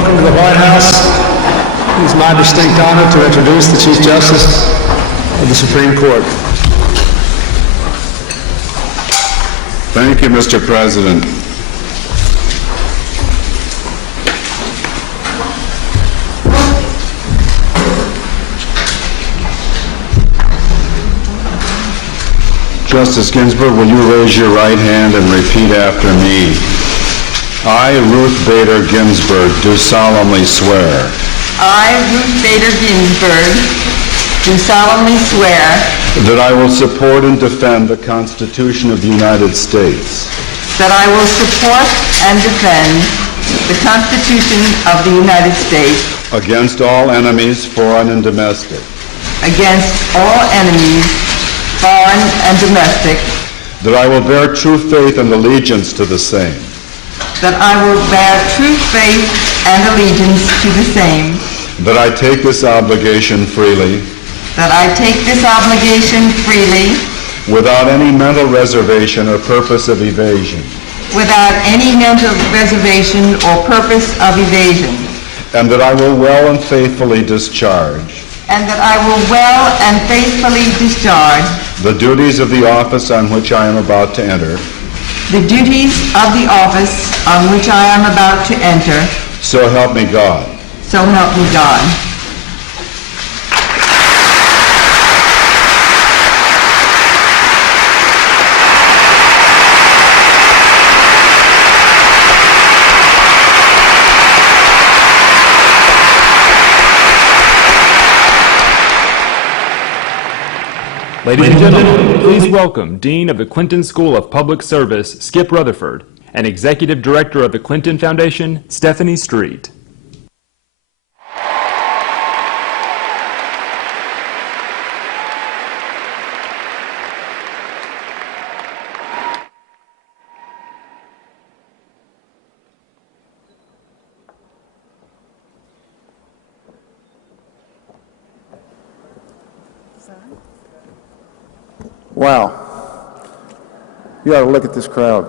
welcome to the White House. It is my distinct honor to introduce the Chief Justice of the Supreme Court. Thank you, Mr. President. Justice Ginsburg, will you raise your right hand and repeat after me? I, Ruth Bader Ginsburg, do solemnly swear. I, Ruth Bader Ginsburg, do solemnly swear that I will support and defend the Constitution of the United States. That I will support and defend the Constitution of the United States Against all enemies, foreign and domestic. Against all enemies, foreign and domestic. That I will bear true faith and allegiance to the same. That I will bear true faith and allegiance to the same. That I take this obligation freely. That I take this obligation freely. Without any mental reservation or purpose of evasion. Without any mental reservation or purpose of evasion. And that I will well and faithfully discharge. And that I will well and faithfully discharge the duties of the office on which I am about to enter. The duties of the office on which I am about to enter. So help me God. So help me God. Ladies and gentlemen, please welcome Dean of the Clinton School of Public Service, Skip Rutherford, and Executive Director of the Clinton Foundation, Stephanie Street. Wow. You ought to look at this crowd.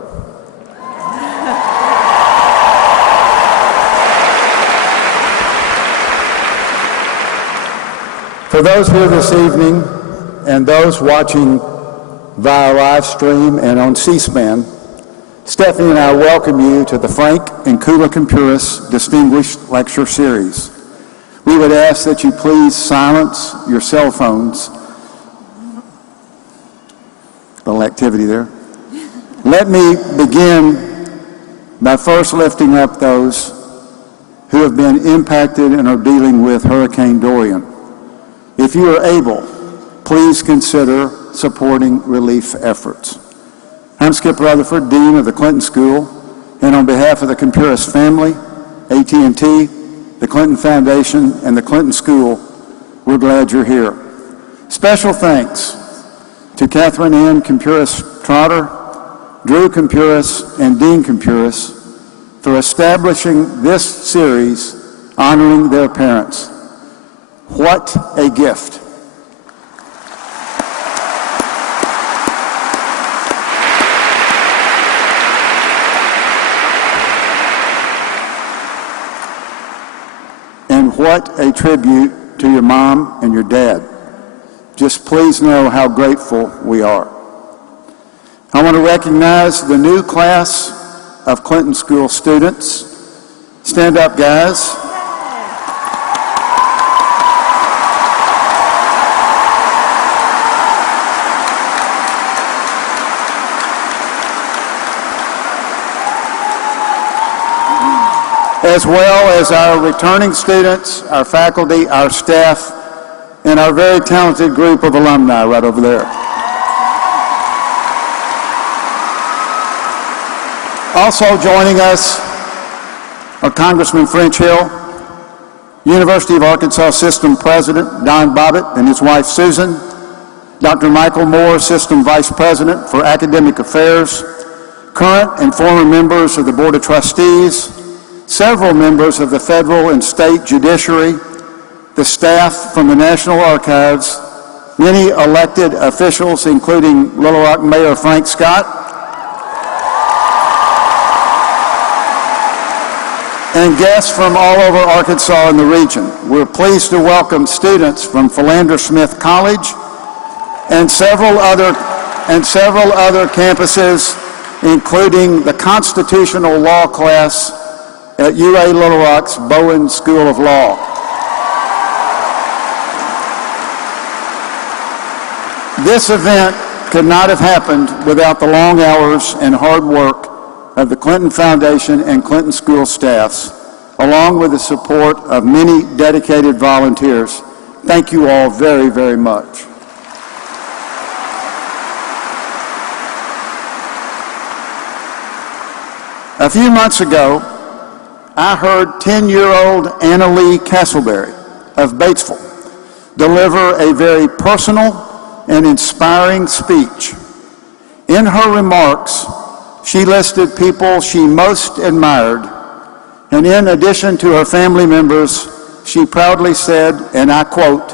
For those here this evening and those watching via live stream and on C-SPAN, Stephanie and I welcome you to the Frank and Kula Compuris Distinguished Lecture Series. We would ask that you please silence your cell phones. Little activity there. Let me begin by first lifting up those who have been impacted and are dealing with Hurricane Dorian. If you are able, please consider supporting relief efforts. I'm Skip Rutherford, Dean of the Clinton School, and on behalf of the Compuris family, AT&T, the Clinton Foundation, and the Clinton School, we're glad you're here. Special thanks to Catherine Ann Compuris-Trotter, Drew Compuris, and Dean Compuris for establishing this series honoring their parents. What a gift. And what a tribute to your mom and your dad. Just please know how grateful we are. I want to recognize the new class of Clinton School students. Stand up, guys. As well as our returning students, our faculty, our staff, and our very talented group of alumni right over there. Also joining us are Congressman French Hill, University of Arkansas System President Don Bobbitt and his wife Susan, Dr. Michael Moore, System Vice President for Academic Affairs, current and former members of the Board of Trustees, several members of the federal and state judiciary, the staff from the National Archives, many elected officials, including Little Rock Mayor Frank Scott, and guests from all over Arkansas and the region. We're pleased to welcome students from Philander Smith College and several other campuses, including the Constitutional Law class at UA Little Rock's Bowen School of Law. This event could not have happened without the long hours and hard work of the Clinton Foundation and Clinton School staffs, along with the support of many dedicated volunteers. Thank you all very, very much. A few months ago, I heard 10-year-old Annalee Castleberry of Batesville deliver a very personal and inspiring speech. In her remarks, she listed people she most admired, and in addition to her family members, she proudly said, and I quote,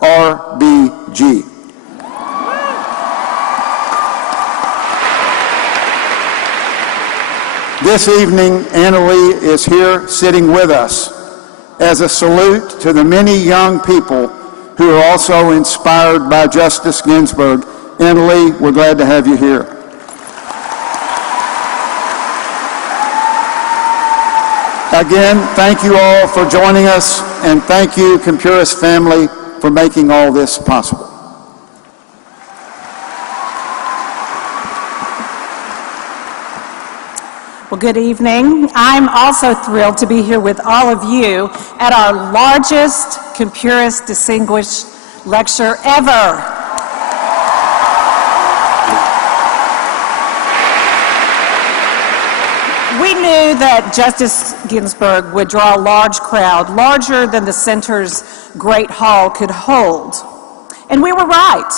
RBG. This evening, Annalee is here sitting with us as a salute to the many young people who are also inspired by Justice Ginsburg. Annalee, we're glad to have you here. Again, thank you all for joining us, and thank you, Compuris family, for making all this possible. Well, good evening. I'm also thrilled to be here with all of you at our largest Compuris Distinguished Lecture ever. We knew that Justice Ginsburg would draw a large crowd, larger than the center's Great Hall could hold. And we were right.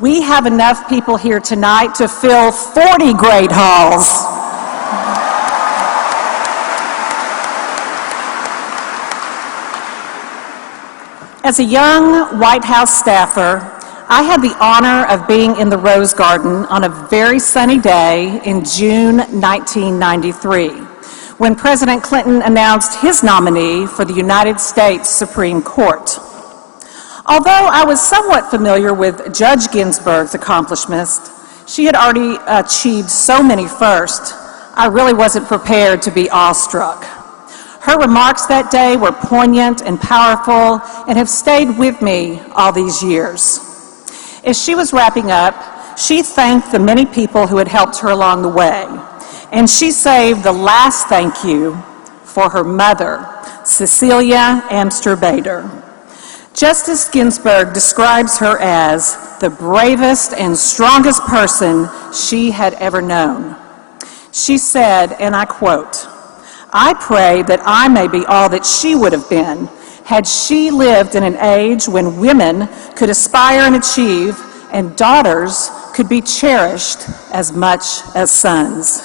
We have enough people here tonight to fill 40 Great Halls. As a young White House staffer, I had the honor of being in the Rose Garden on a very sunny day in June 1993, when President Clinton announced his nominee for the United States Supreme Court. Although I was somewhat familiar with Judge Ginsburg's accomplishments, she had already achieved so many firsts, I really wasn't prepared to be awestruck. Her remarks that day were poignant and powerful and have stayed with me all these years. As she was wrapping up, she thanked the many people who had helped her along the way, and she saved the last thank you for her mother, Cecilia Amster Bader. Justice Ginsburg describes her as the bravest and strongest person she had ever known. She said, and I quote, "I pray that I may be all that she would have been had she lived in an age when women could aspire and achieve and daughters could be cherished as much as sons."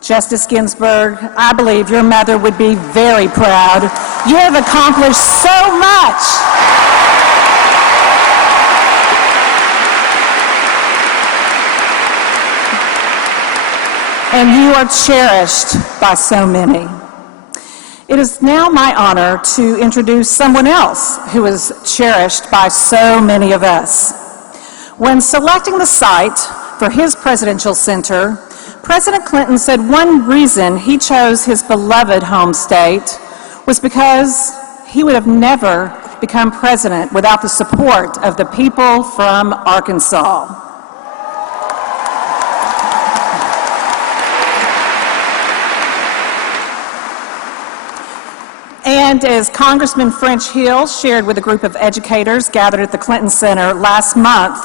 Justice Ginsburg, I believe your mother would be very proud. You have accomplished so much. And you are cherished by so many. It is now my honor to introduce someone else who is cherished by so many of us. When selecting the site for his presidential center, President Clinton said one reason he chose his beloved home state was because he would have never become president without the support of the people from Arkansas. And as Congressman French Hill shared with a group of educators gathered at the Clinton Center last month,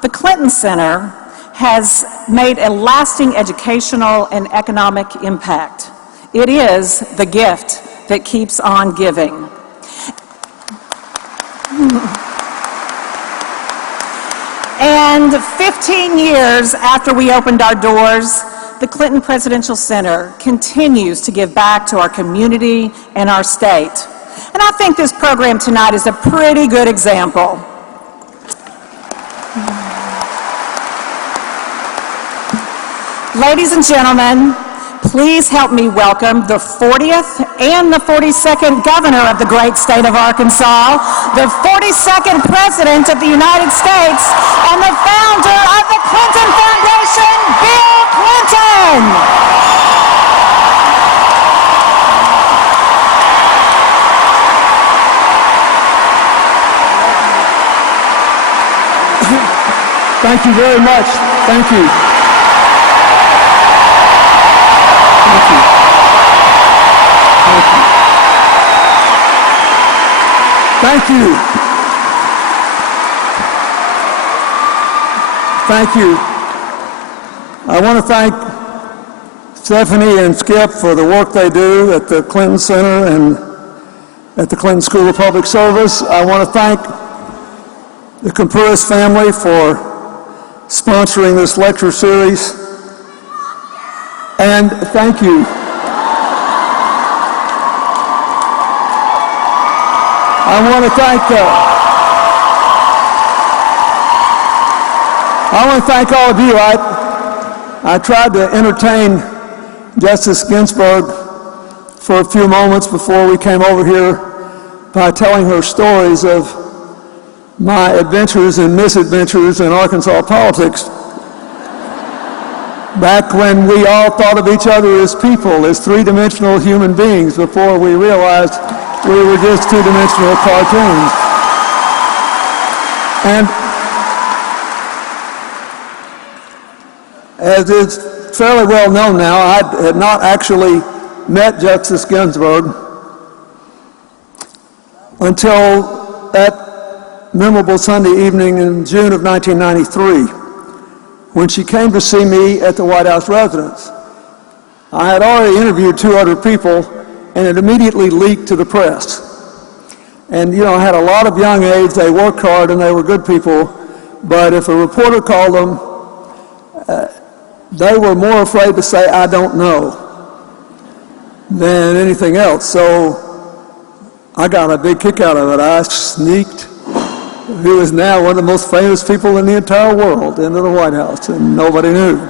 the Clinton Center has made a lasting educational and economic impact. It is the gift that keeps on giving. And 15 years after we opened our doors, the Clinton Presidential Center continues to give back to our community and our state. And I think this program tonight is a pretty good example. Ladies and gentlemen, Please help me welcome the 40th and the 42nd Governor of the great state of Arkansas, the 42nd President of the United States, and the founder of the Clinton Foundation, Bill Clinton. Thank you very much. Thank you. Thank you. Thank you. Thank you. I want to thank Stephanie and Skip for the work they do at the Clinton Center and at the Clinton School of Public Service. I want to thank the Campuris family for sponsoring this lecture series. And thank you. I want to thank all of you. I tried to entertain Justice Ginsburg for a few moments before we came over here by telling her stories of my adventures and misadventures in Arkansas politics. Back when we all thought of each other as people, as three-dimensional human beings, before we realized we were just two-dimensional cartoons. And as is fairly well known now, I had not actually met Justice Ginsburg until that memorable Sunday evening in June of 1993, when she came to see me at the White House residence. I had already interviewed 2 other people, and it immediately leaked to the press. And I had a lot of young aides. They worked hard and they were good people, but if a reporter called them, they were more afraid to say, "I don't know," than anything else. So I got a big kick out of it. I sneaked who is now one of the most famous people in the entire world into the White House, and nobody knew.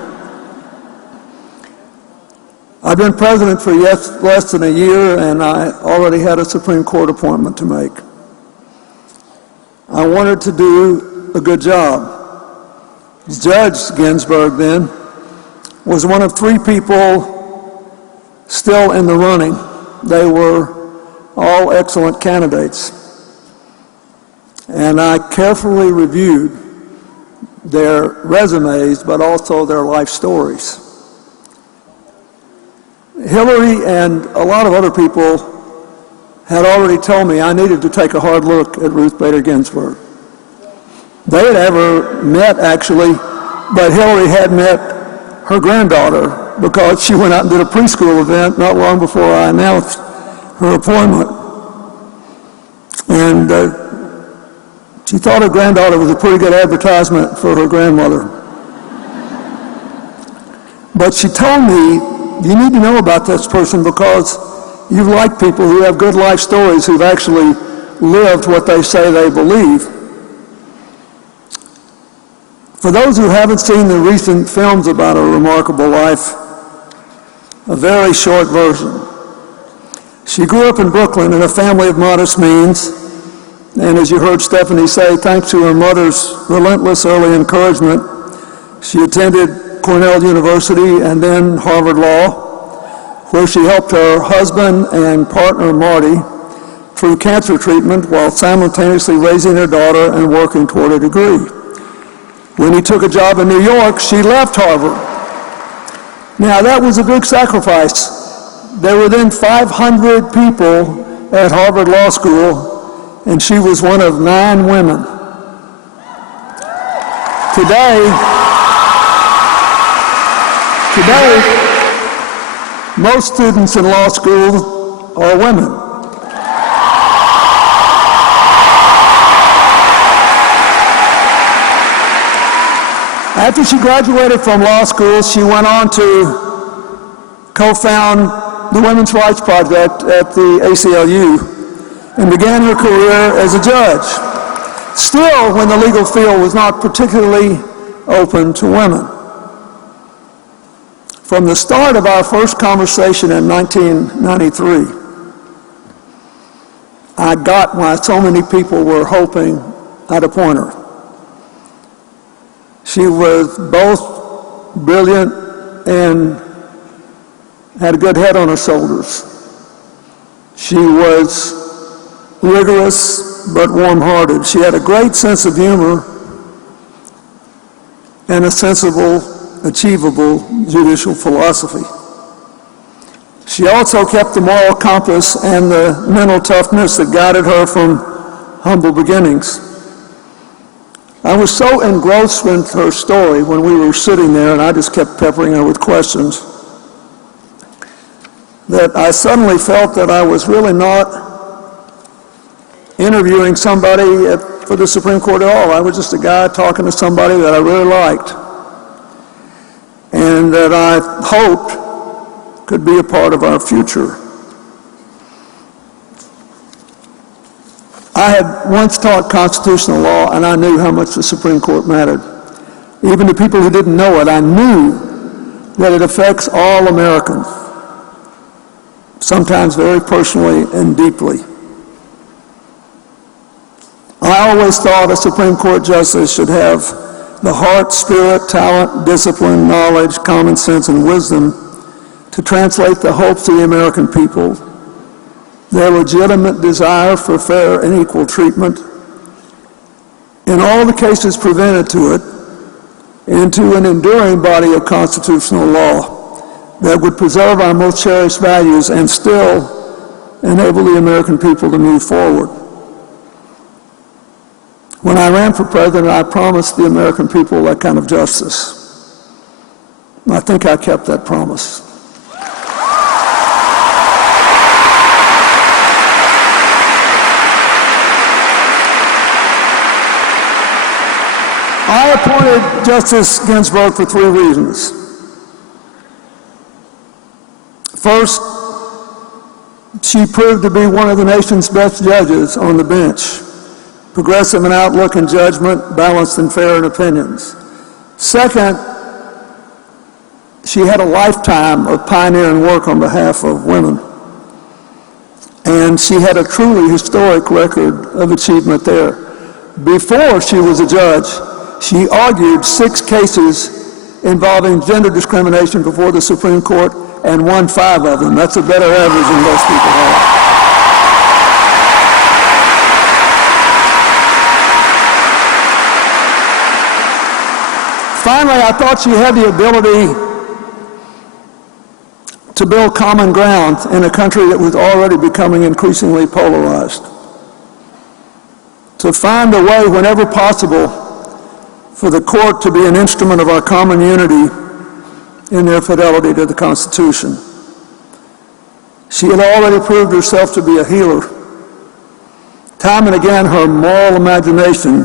I've been president for less than a year, and I already had a Supreme Court appointment to make. I wanted to do a good job. Judge Ginsburg then was one of 3 people still in the running. They were all excellent candidates. And I carefully reviewed their resumes, but also their life stories. Hillary and a lot of other people had already told me I needed to take a hard look at Ruth Bader Ginsburg. They had never met, actually, but Hillary had met her granddaughter because she went out and did a preschool event not long before I announced her appointment. And she thought her granddaughter was a pretty good advertisement for her grandmother. But she told me, you need to know about this person because you like people who have good life stories, who've actually lived what they say they believe. For those who haven't seen the recent films about her remarkable life, a very short version. She grew up in Brooklyn in a family of modest means. And as you heard Stephanie say, thanks to her mother's relentless early encouragement, she attended Cornell University and then Harvard Law, where she helped her husband and partner Marty through cancer treatment while simultaneously raising her daughter and working toward a degree. When he took a job in New York, she left Harvard. Now that was a big sacrifice. There were then 500 people at Harvard Law School, and she was one of 9 women. Today, most students in law school are women. After she graduated from law school, she went on to co-found the Women's Rights Project at the ACLU and began her career as a judge, still when the legal field was not particularly open to women. From the start of our first conversation in 1993, I got why so many people were hoping I'd appoint her. She was both brilliant and had a good head on her shoulders. She was rigorous but warm-hearted. She had a great sense of humor and a sensible, achievable judicial philosophy. She also kept the moral compass and the mental toughness that guided her from humble beginnings. I was so engrossed with her story when we were sitting there, and I just kept peppering her with questions, that I suddenly felt that I was really not interviewing somebody for the Supreme Court at all. I was just a guy talking to somebody that I really liked and that I hoped could be a part of our future. I had once taught constitutional law, and I knew how much the Supreme Court mattered. Even to people who didn't know it, I knew that it affects all Americans, sometimes very personally and deeply. I always thought a Supreme Court justice should have the heart, spirit, talent, discipline, knowledge, common sense, and wisdom to translate the hopes of the American people, their legitimate desire for fair and equal treatment, in all the cases presented to it, into an enduring body of constitutional law that would preserve our most cherished values and still enable the American people to move forward. When I ran for president, I promised the American people that kind of justice. I think I kept that promise. I appointed Justice Ginsburg for three reasons. First, she proved to be one of the nation's best judges on the bench, progressive in outlook and judgment, balanced and fair in opinions. Second, she had a lifetime of pioneering work on behalf of women, and she had a truly historic record of achievement there. Before she was a judge, she argued 6 cases involving gender discrimination before the Supreme Court and won 5 of them. That's a better average than most people have. Finally, I thought she had the ability to build common ground in a country that was already becoming increasingly polarized, to find a way whenever possible for the court to be an instrument of our common unity in their fidelity to the Constitution. She had already proved herself to be a healer. Time and again, her moral imagination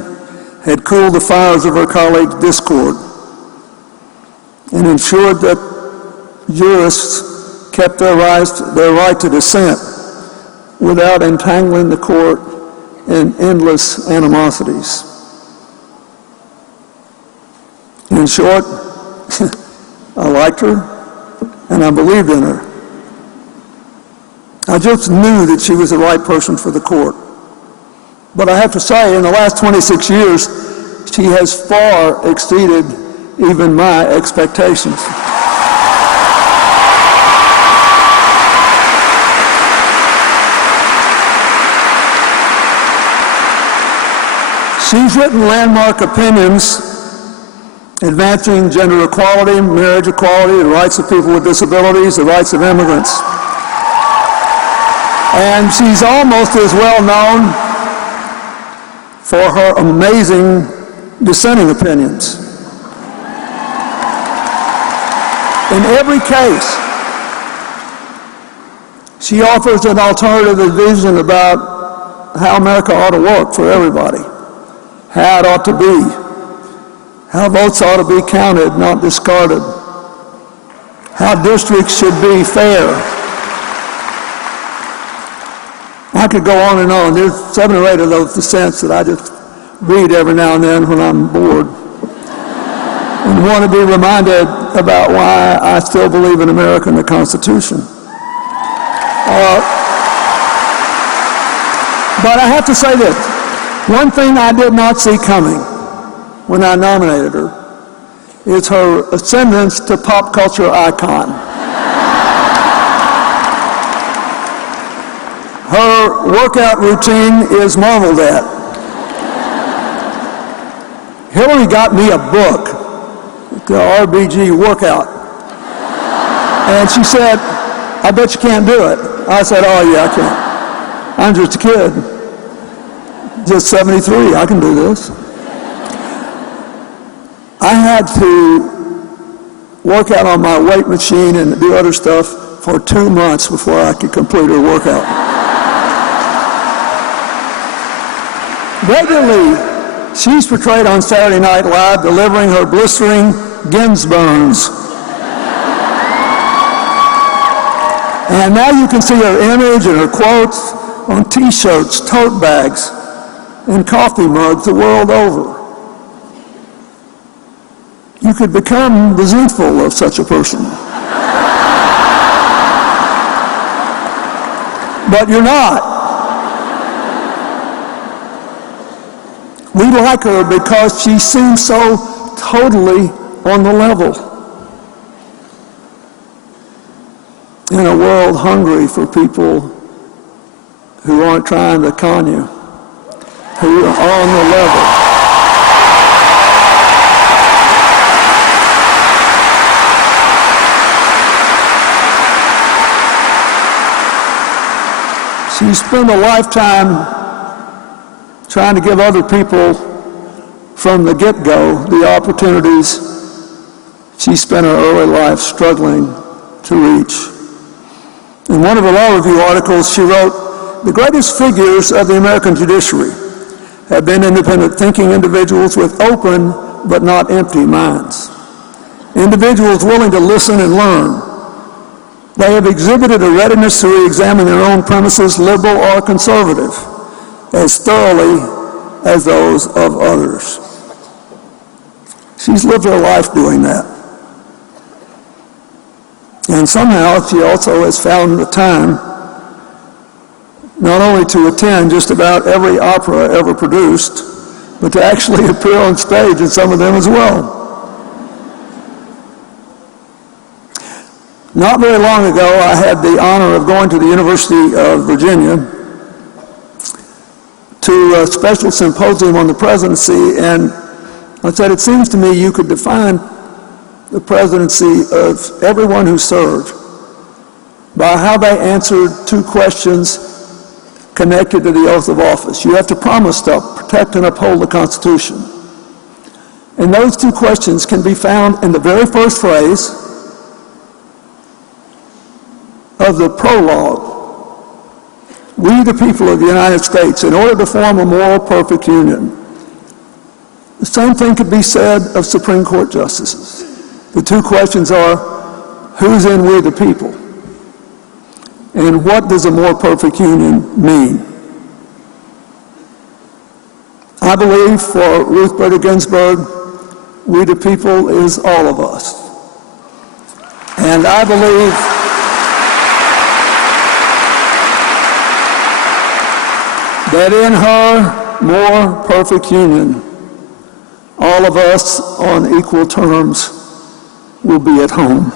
had cooled the fires of her colleagues' discord and ensured that jurists kept their right to dissent without entangling the court in endless animosities. In short, I liked her and I believed in her. I just knew that she was the right person for the court. But I have to say, in the last 26 years, she has far exceeded even my expectations. She's written landmark opinions advancing gender equality, marriage equality, the rights of people with disabilities, the rights of immigrants. And she's almost as well known for her amazing dissenting opinions. In every case, she offers an alternative vision about how America ought to work for everybody, how it ought to be, how votes ought to be counted, not discarded, how districts should be fair. I could go on and on. There's 7 or 8 of those dissents that I just read every now and then when I'm bored. and want to be reminded about why I still believe in America and the Constitution. But I have to say this. One thing I did not see coming when I nominated her is her ascendance to pop culture icon. Her workout routine is marveled at. Hillary got me a book, the RBG workout. And she said, I bet you can't do it. I said, oh yeah, I can. I'm just a kid. Just 73, I can do this. I had to work out on my weight machine and do other stuff for 2 months before I could complete her workout. Regularly, she's portrayed on Saturday Night Live delivering her blistering Ginsburgs. And now you can see her image and her quotes on T-shirts, tote bags, and coffee mugs the world over. You could become resentful of such a person. But you're not. We like her because she seems so totally on the level. In a world hungry for people who aren't trying to con you, who are on the level. She spent a lifetime trying to give other people from the get-go the opportunities she spent her early life struggling to reach. In one of her law review articles, she wrote, "The greatest figures of the American judiciary have been independent thinking individuals with open but not empty minds. Individuals willing to listen and learn. They have exhibited a readiness to re-examine their own premises, liberal or conservative, as thoroughly as those of others." She's lived her life doing that. And somehow she also has found the time not only to attend just about every opera ever produced, but to actually appear on stage in some of them as well. Not very long ago, I had the honor of going to the University of Virginia to a special symposium on the presidency, and I said, it seems to me you could define the presidency of everyone who served by how they answered two questions connected to the oath of office. You have to promise to protect and uphold the Constitution. And those two questions can be found in the very first phrase of the prologue. We, the people of the United States, in order to form a moral perfect union. The same thing could be said of Supreme Court justices. The two questions are, who's in we the people? And what does a more perfect union mean? I believe for Ruth Bader Ginsburg, we the people is all of us. And I believe that in her more perfect union, all of us on equal terms will be at home.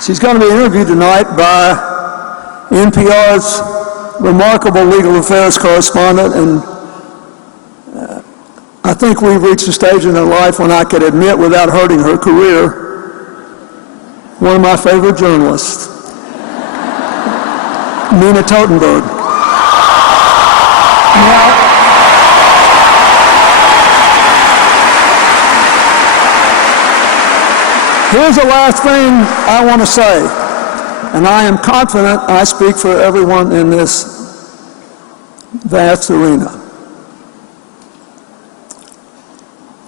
She's going to be interviewed tonight by NPR's remarkable legal affairs correspondent, and I think we've reached a stage in her life when I could admit without hurting her career, one of my favorite journalists, Nina Totenberg. Now, here's the last thing I want to say, and I am confident I speak for everyone in this vast arena.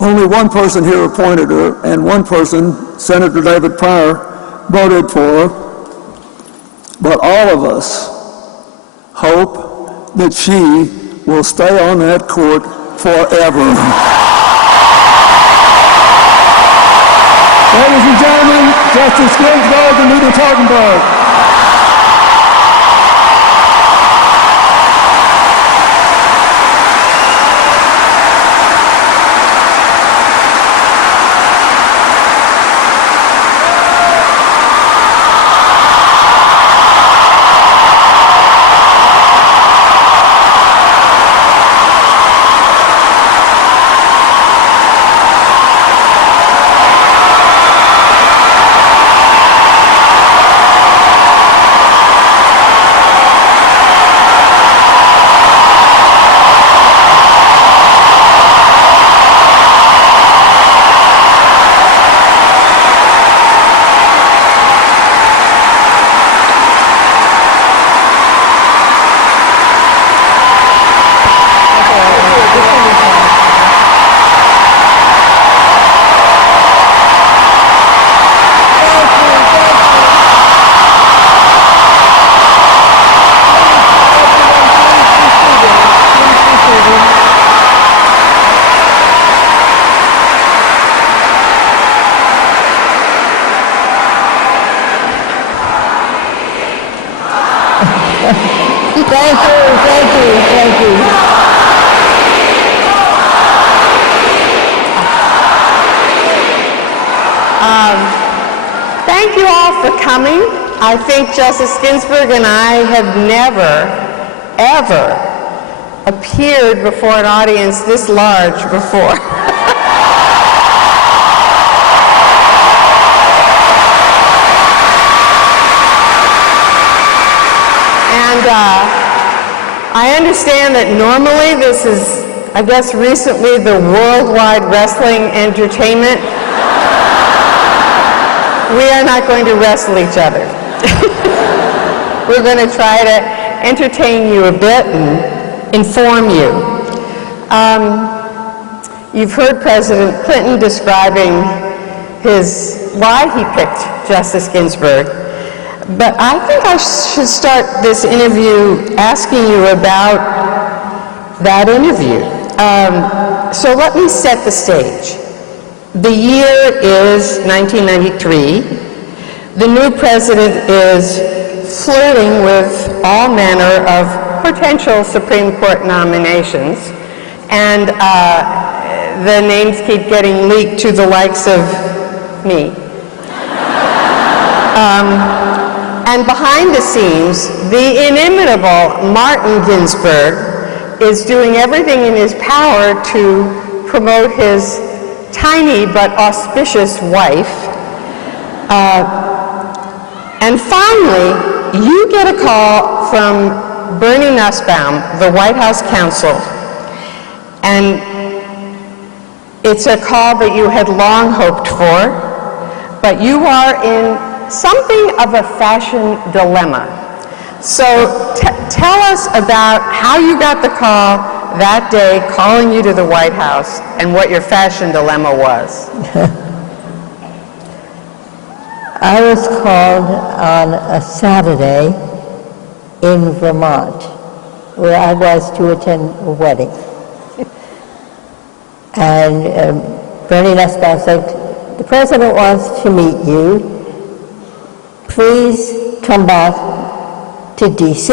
Only one person here appointed her, and one person, Senator David Pryor, voted for her, but all of us hope that she will stay on that court forever. Ladies and gentlemen, Justice Ginsburg and Untitled. Thank you. Thank you all for coming. I think Justice Ginsburg and I have never, ever appeared before an audience this large before. And I understand that normally this is, I guess recently, the worldwide wrestling entertainment. We are not going to wrestle each other. We're going to try to entertain you a bit and inform you. You've heard President Clinton describing why he picked Justice Ginsburg. But I think I should start this interview asking you about that interview. So let me set the stage. The year is 1993. The new president is flirting with all manner of potential Supreme Court nominations, and the names keep getting leaked to the likes of me. And behind the scenes, the inimitable Martin Ginsburg is doing everything in his power to promote his tiny but auspicious wife. And finally, you get a call from Bernie Nussbaum, the White House counsel, and it's a call that you had long hoped for, but you are in something of a fashion dilemma. So tell us about how you got the call that day calling you to the White House and what your fashion dilemma was. I was called on a Saturday in Vermont, where I was to attend a wedding. And Bernie Nussbaum said, "The president wants to meet you. Please come back to D.C.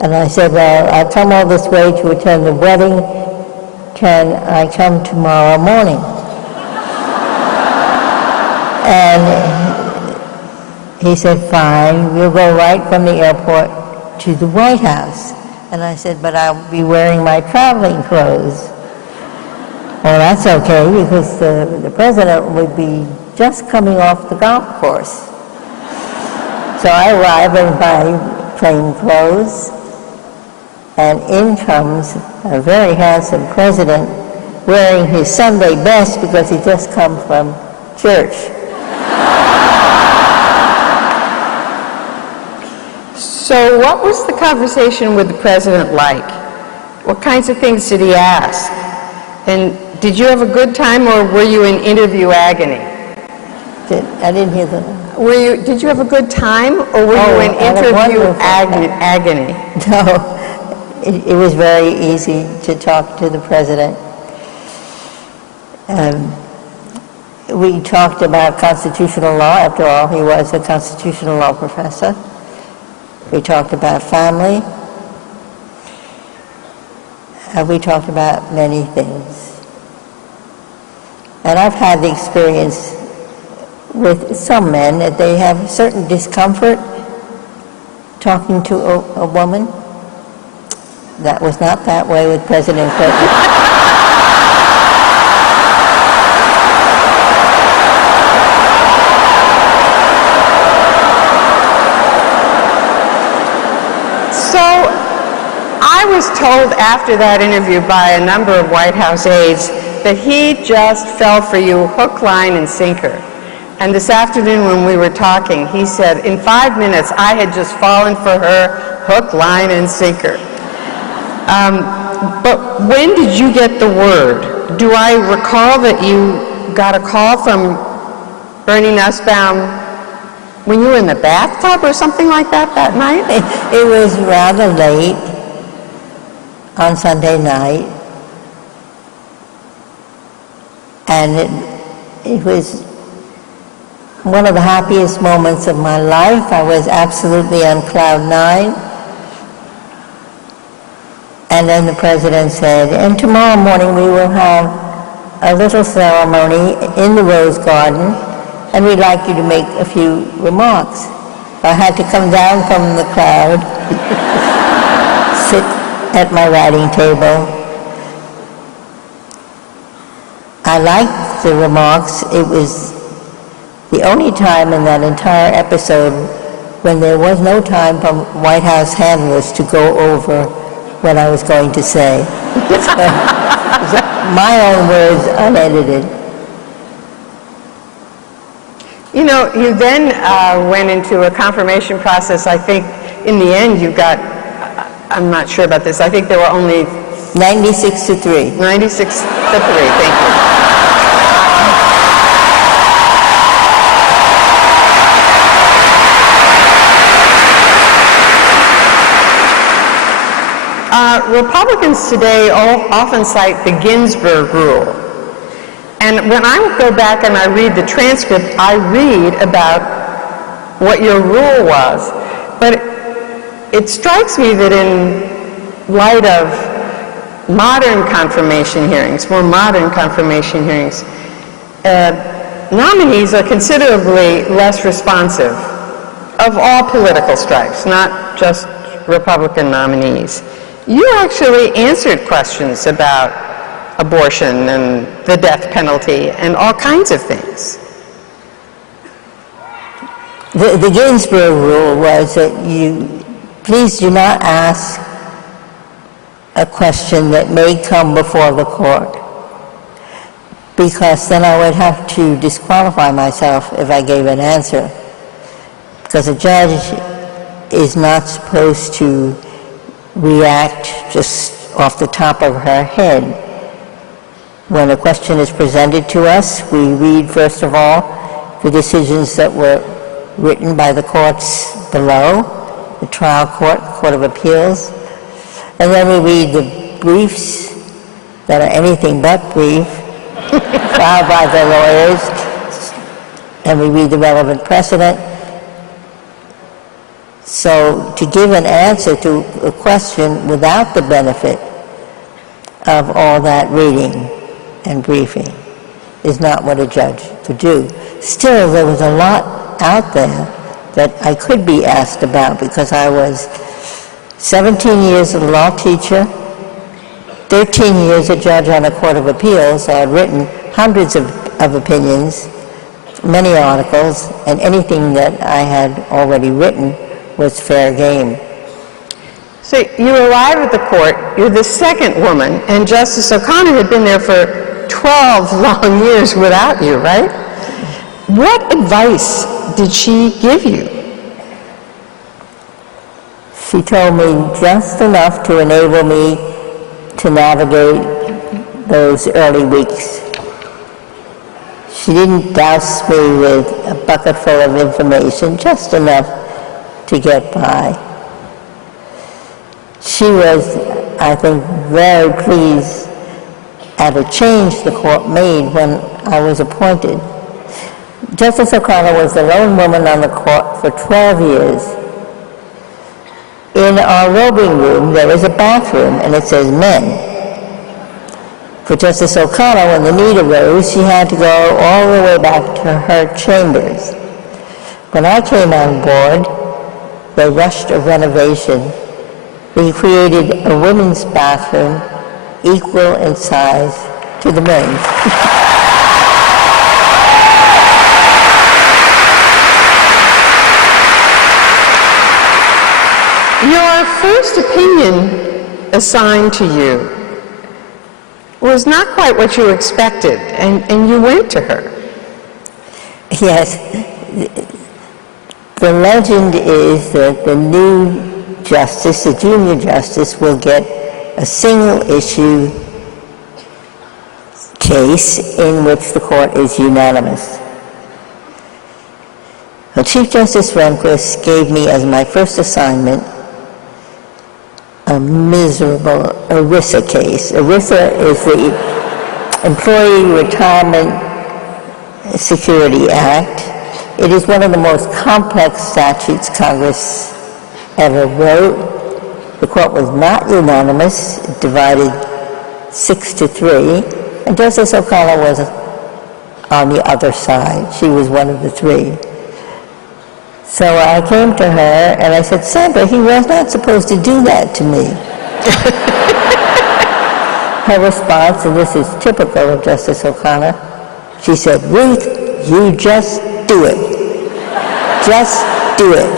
And I said, well, I've come all this way to attend the wedding. Can I come tomorrow morning? And he said, fine, we'll go right from the airport to the White House. And I said, but I'll be wearing my traveling clothes. Well, that's okay, because the president would be just coming off the golf course. So I arrive in my plain clothes, and in comes a very handsome president wearing his Sunday best because he just come from church. So what was the conversation with the president like? What kinds of things did he ask? And did you have a good time, or were you in interview agony? I didn't hear the... Did you have a good time, or were you in I had a interview wonderful agony? No, it was very easy to talk to the president. We talked about constitutional law. After all, he was a constitutional law professor. We talked about family. We talked about many things. And I've had the experience with some men that they have a certain discomfort talking to a woman. That was not that way with President Clinton. I was told after that interview by a number of White House aides that he just fell for you hook, line, and sinker. And this afternoon when we were talking, he said, in 5 minutes, I had just fallen for her hook, line, and sinker. But when did you get the word? Do I recall that you got a call from Bernie Nussbaum when you were in the bathtub or something like that night? It was rather late on Sunday night, and it was one of the happiest moments of my life. I was absolutely on cloud 9. And then the president said, and tomorrow morning we will have a little ceremony in the Rose Garden, and we'd like you to make a few remarks. I had to come down from the crowd, sit at my writing table. I liked the remarks. It was the only time in that entire episode when there was no time for White House handlers to go over what I was going to say. My own words, unedited. You know, you then went into a confirmation process. I think in the end you got, I'm not sure about this, I think there were only 96-3. 96 to 3, thank you. Republicans today often cite the Ginsburg rule. And when I go back and I read the transcript, I read about what your rule was. But it strikes me that in light of modern confirmation hearings, more modern confirmation hearings, nominees are considerably less responsive of all political stripes, not just Republican nominees. You actually answered questions about abortion and the death penalty and all kinds of things. The Ginsburg rule was that you please do not ask a question that may come before the court, because then I would have to disqualify myself if I gave an answer, because a judge is not supposed to react just off the top of her head. When a question is presented to us, we read, first of all, the decisions that were written by the courts below, the trial court, Court of Appeals, and then we read the briefs that are anything but brief, filed by the lawyers, and we read the relevant precedent. So to give an answer to a question without the benefit of all that reading and briefing is not what a judge could do. Still, there was a lot out there that I could be asked about, because I was 17 years a law teacher, 13 years a judge on a Court of Appeals. So I'd written hundreds of opinions, many articles, and anything that I had already written was fair game. So you arrive at the court, you're the second woman, and Justice O'Connor had been there for 12 long years without you, right? What advice did she give you? She told me just enough to enable me to navigate those early weeks. She didn't douse me with a bucket full of information, just enough to get by. She was, I think, very pleased at a change the court made when I was appointed. Justice O'Connor was the lone woman on the court for 12 years. In our robing room, there is a bathroom, and it says men. For Justice O'Connor, when the need arose, she had to go all the way back to her chambers. When I came on board, they rushed a renovation. They created a women's bathroom equal in size to the men's. Your first opinion assigned to you was not quite what you expected, and you went to her. Yes. The legend is that the new justice, the junior justice, will get a single issue case in which the court is unanimous. Well, Chief Justice Rehnquist gave me as my first assignment a miserable ERISA case. ERISA is the Employee Retirement Security Act. It is one of the most complex statutes Congress ever wrote. The court was not unanimous. It divided 6-3, and Justice O'Connor was on the other side. She was one of the three. So I came to her and I said, Sandra, he was not supposed to do that to me. Her response, and this is typical of Justice O'Connor, she said, Ruth, you just do it. Just do it.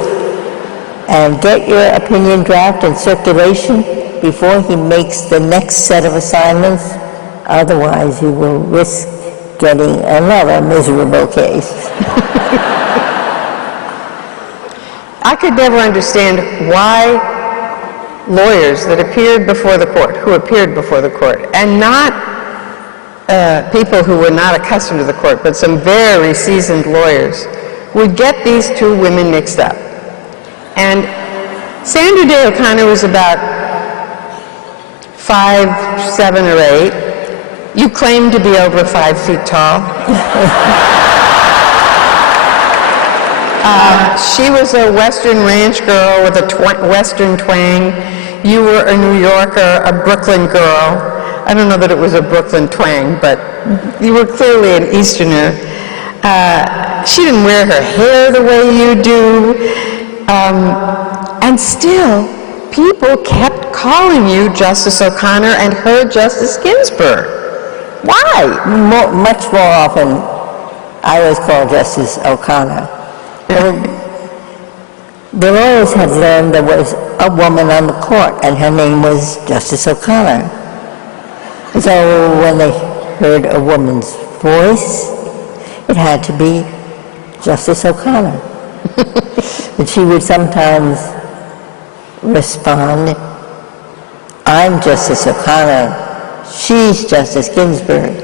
And get your opinion draft in circulation before he makes the next set of assignments. Otherwise, you will risk getting another miserable case. I could never understand why lawyers that appeared before the court, who appeared before the court, and not people who were not accustomed to the court, but some very seasoned lawyers, would get these two women mixed up. And Sandra Day O'Connor was about 5, 7, or 8. You claimed to be over 5 feet tall. She was a Western ranch girl with a Western twang. You were a New Yorker, a Brooklyn girl. I don't know that it was a Brooklyn twang, but you were clearly an Easterner. She didn't wear her hair the way you do. And still, people kept calling you Justice O'Connor and her Justice Ginsburg. Why? Much more often, I was called Justice O'Connor. The lawyers had learned there was a woman on the court, and her name was Justice O'Connor. So when they heard a woman's voice, it had to be Justice O'Connor. And she would sometimes respond, I'm Justice O'Connor, she's Justice Ginsburg.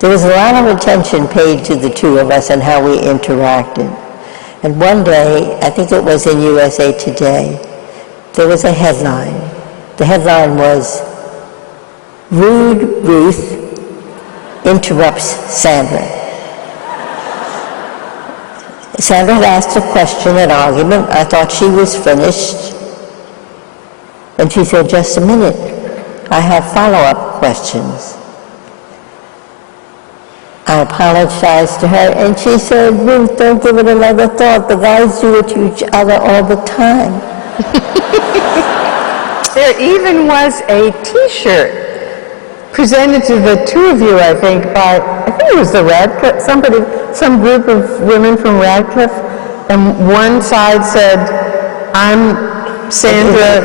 There was a lot of attention paid to the two of us and how we interacted. And one day, I think it was in USA Today, there was a headline. The headline was, Rude Ruth interrupts Sandra. Sandra had asked a question, an argument. I thought she was finished. And she said, just a minute, I have follow-up questions. I apologized to her, and she said, Ruth, don't give it another thought. The guys do it to each other all the time. There even was a T-shirt presented to the two of you, I think it was the Radcliffe, some group of women from Radcliffe, and one side said, I'm Sandra,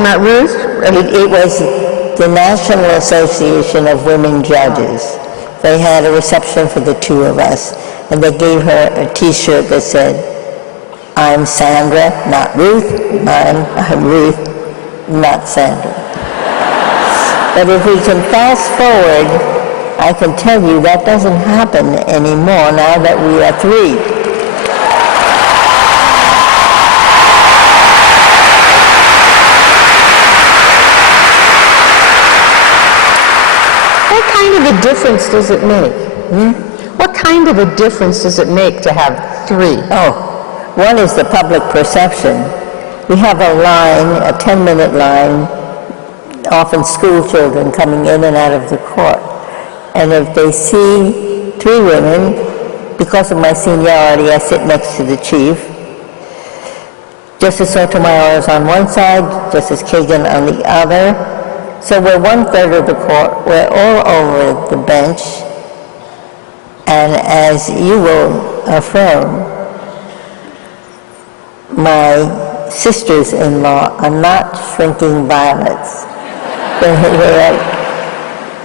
not Ruth. It was the National Association of Women Judges. They had a reception for the two of us, and they gave her a T-shirt that said, I'm Sandra, not Ruth. I'm Ruth, not Sandra. But if we can fast forward I can tell you that doesn't happen anymore now that we are 3. What kind of a difference does it make? What kind of a difference does it make to have 3? Oh, one is the public perception. We have a line, a 10-minute line, often school children coming in and out of the court. And if they see 3 women, because of my seniority, I sit next to the chief. Justice Sotomayor is on one side, Justice Kagan on the other. So we're 1/3 of the court. We're all over the bench. And as you will affirm, my sisters-in-law are not shrinking violets. They are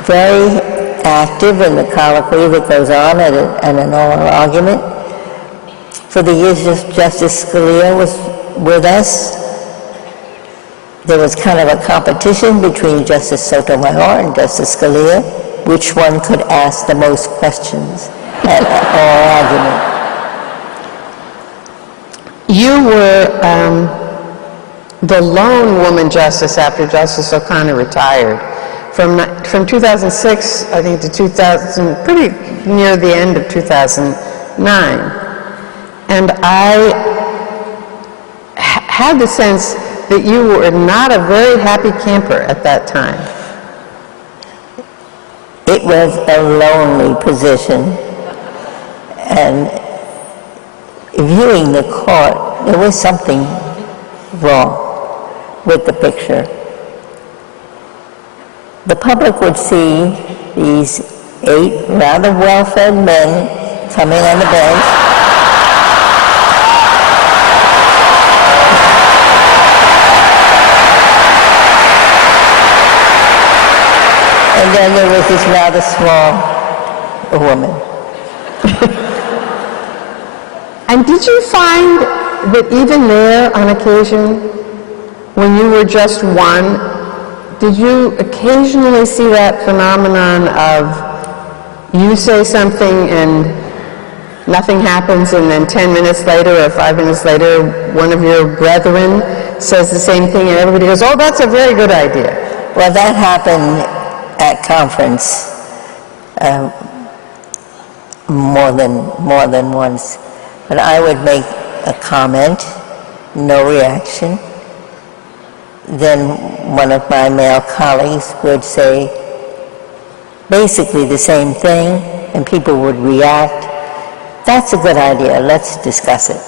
very active in the colloquy that goes on at an oral argument. For the years Justice Scalia was with us, there was kind of a competition between Justice Sotomayor and Justice Scalia, which one could ask the most questions at oral argument. You were the lone woman justice after Justice O'Connor retired. From 2006, I think, to 2000, pretty near the end of 2009. And I had the sense that you were not a very happy camper at that time. It was a lonely position. And viewing the court, there was something wrong with the picture. The public would see these 8 rather well-fed men coming on the bench. And then there was this rather small woman. And did you find that even there, on occasion, when you were just one, did you occasionally see that phenomenon of you say something and nothing happens, and then 10 minutes later or 5 minutes later, one of your brethren says the same thing, and everybody goes, "Oh, that's a very good idea"? Well, that happened at conference more than once. But I would make a comment, no reaction. Then one of my male colleagues would say basically the same thing, and people would react. That's a good idea, let's discuss it.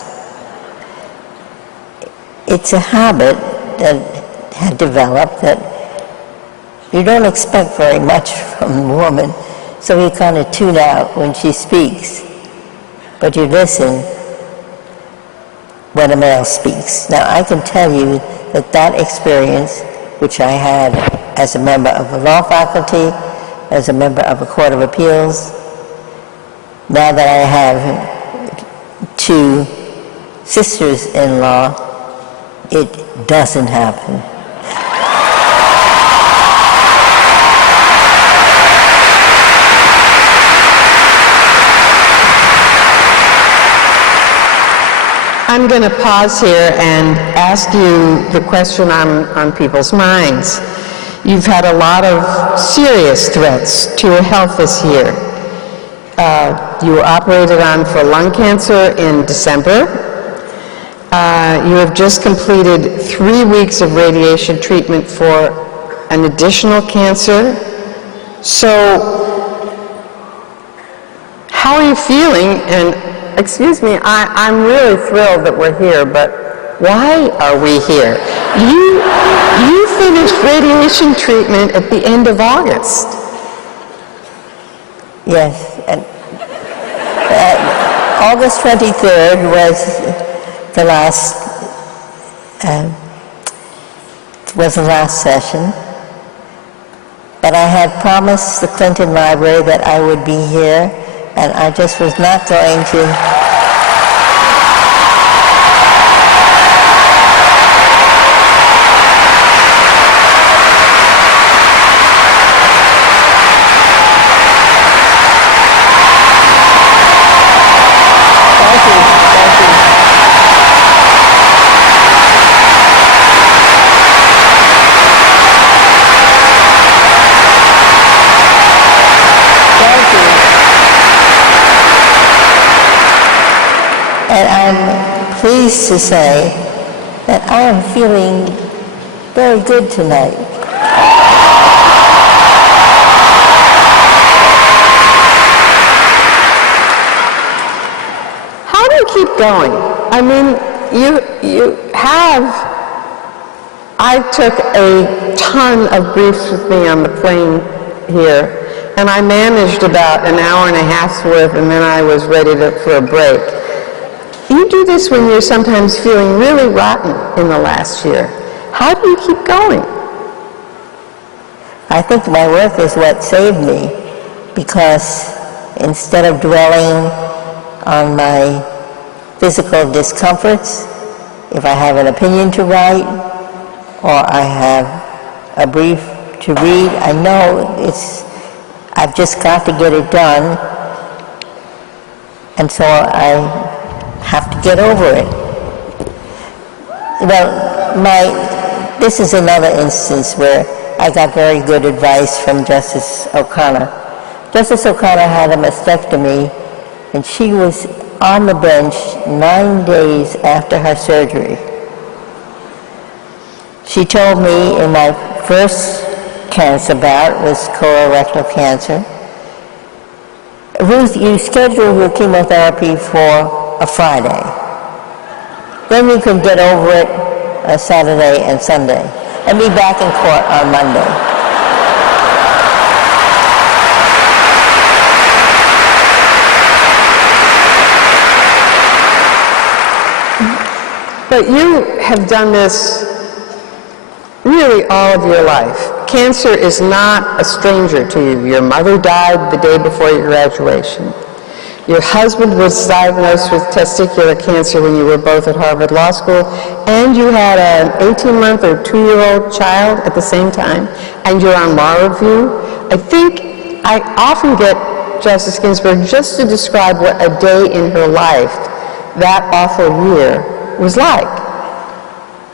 It's a habit that had developed that you don't expect very much from a woman, so you kind of tune out when she speaks, but you listen when a male speaks. Now, I can tell you that experience, which I had as a member of the law faculty, as a member of a court of appeals, now that I have 2 sisters-in-law, it doesn't happen. I'm going to pause here and ask you the question on people's minds. You've had a lot of serious threats to your health this year. You were operated on for lung cancer in December. You have just completed 3 weeks of radiation treatment for an additional cancer. So, how are you feeling? And excuse me, I'm really thrilled that we're here, but why are we here? You finished radiation treatment at the end of August. Yes, and August 23rd was the last session. But I had promised the Clinton Library that I would be here, and I just was not going to. And I'm pleased to say that I am feeling very good tonight. How do you keep going? I mean, you have... I took a ton of briefs with me on the plane here, and I managed about an hour and a half's worth, and then I was ready for a break. You do this when you're sometimes feeling really rotten in the last year. How do you keep going? I think my work is what saved me, because instead of dwelling on my physical discomforts, if I have an opinion to write, or I have a brief to read, I know I've just got to get it done, and so I have to get over it. Well, this is another instance where I got very good advice from Justice O'Connor. Justice O'Connor had a mastectomy, and she was on the bench 9 days after her surgery. She told me in my first cancer bout, was colorectal cancer, Ruth, you schedule your chemotherapy for a Friday. Then you can get over it a Saturday and Sunday, and be back in court on Monday. But you have done this really all of your life. Cancer is not a stranger to you. Your mother died the day before your graduation. Your husband was diagnosed with testicular cancer when you were both at Harvard Law School, and you had an 18-month or 2-year-old child at the same time, and you're on law review. I think I often get Justice Ginsburg just to describe what a day in her life that awful year was like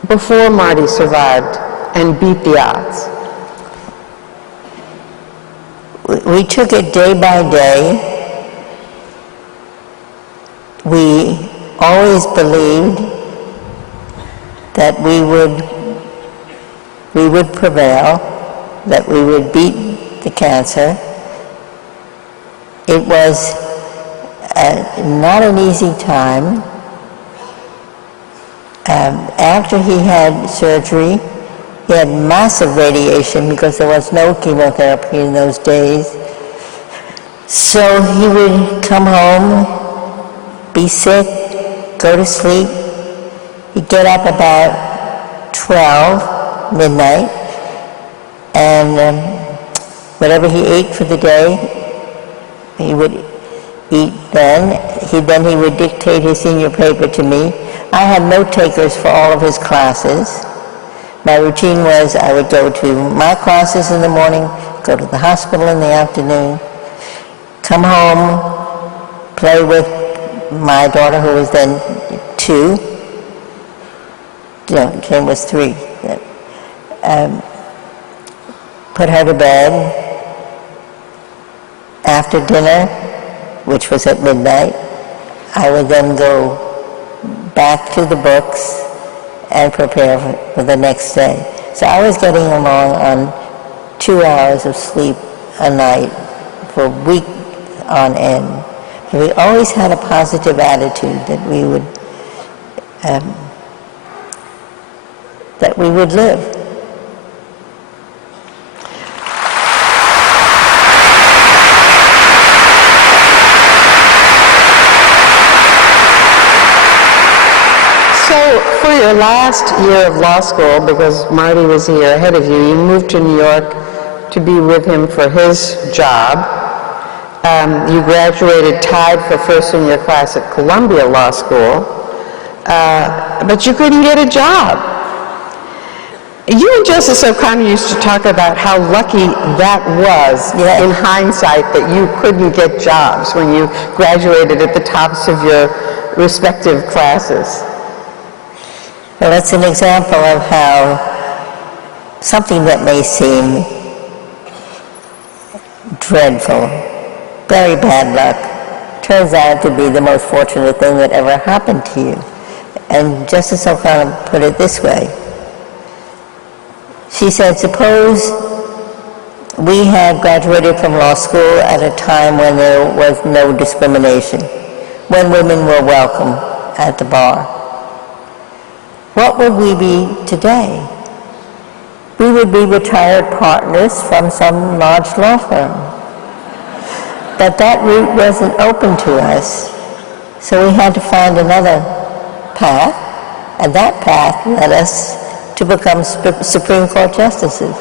before Marty survived and beat the odds. We took it day by day. We always believed that we would prevail, that we would beat the cancer. It was not an easy time. After he had surgery, he had massive radiation because there was no chemotherapy in those days. So he would come home, be sick, go to sleep. He'd get up about 12, midnight, and whatever he ate for the day, he would eat then. He would dictate his senior paper to me. I had note takers for all of his classes. My routine was I would go to my classes in the morning, go to the hospital in the afternoon, come home, play with my daughter, who was then 2. No, Jane was 3. Put her to bed. After dinner, which was at midnight, I would then go back to the books and prepare for the next day. So I was getting along on 2 hours of sleep a night for a week on end. But we always had a positive attitude that we would live. So for your last year of law school, because Marty was a year ahead of you, you moved to New York to be with him for his job. You graduated tied for first in your class at Columbia Law School, but you couldn't get a job. You and Justice O'Connor used to talk about how lucky that was in hindsight that you couldn't get jobs when you graduated at the tops of your respective classes. Well, that's an example of how something that may seem dreadful, very bad luck, turns out to be the most fortunate thing that ever happened to you. And Justice O'Connor put it this way. She said, suppose we had graduated from law school at a time when there was no discrimination, when women were welcome at the bar. What would we be today? We would be retired partners from some large law firm. But that route wasn't open to us, so we had to find another path, and that path led us to become Supreme Court justices.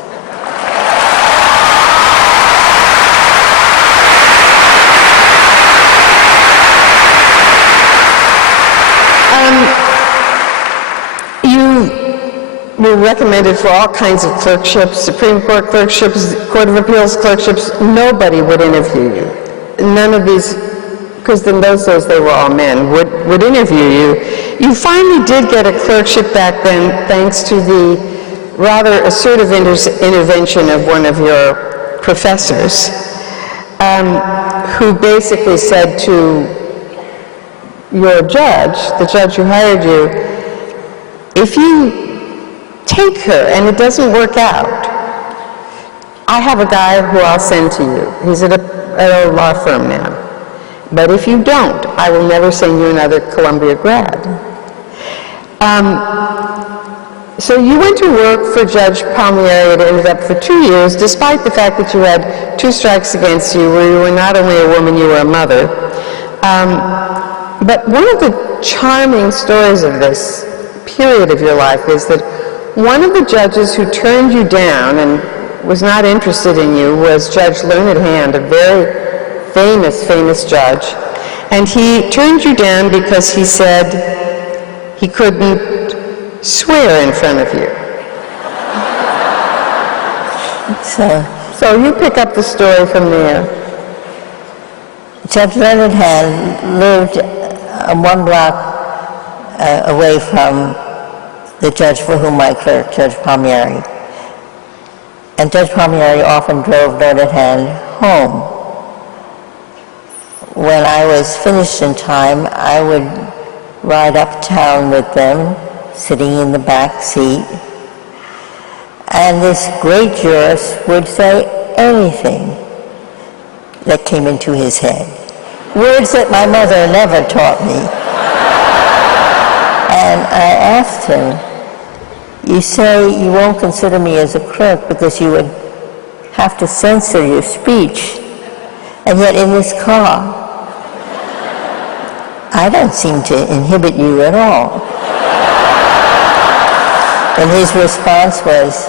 You were recommended for all kinds of clerkships, Supreme Court clerkships, Court of Appeals clerkships. Nobody would interview you. None of these, because in those days they were all men, would interview you. You finally did get a clerkship back then thanks to the rather assertive intervention of one of your professors, who basically said to your judge, the judge who hired you, if you take her and it doesn't work out, I have a guy who I'll send to you. He's at a law firm now. But if you don't, I will never send you another Columbia grad. So you went to work for Judge Palmieri. It ended up for 2 years, despite the fact that you had 2 strikes against you, where you were not only a woman, you were a mother. But one of the charming stories of this period of your life is that one of the judges who turned you down and was not interested in you was Judge Learned Hand, a very famous judge. And he turned you down because he said he couldn't swear in front of you. So you pick up the story from there. Judge Leonard Hand lived 1 block away from the judge for whom I clerked, Judge Palmieri. And Judge Palmieri often drove Leonard Hand home. When I was finished in time, I would ride uptown with them, sitting in the back seat. And this great jurist would say anything that came into his head. Words that my mother never taught me. And I asked him, you say you won't consider me as a clerk because you would have to censor your speech. And yet in this car, I don't seem to inhibit you at all. And his response was,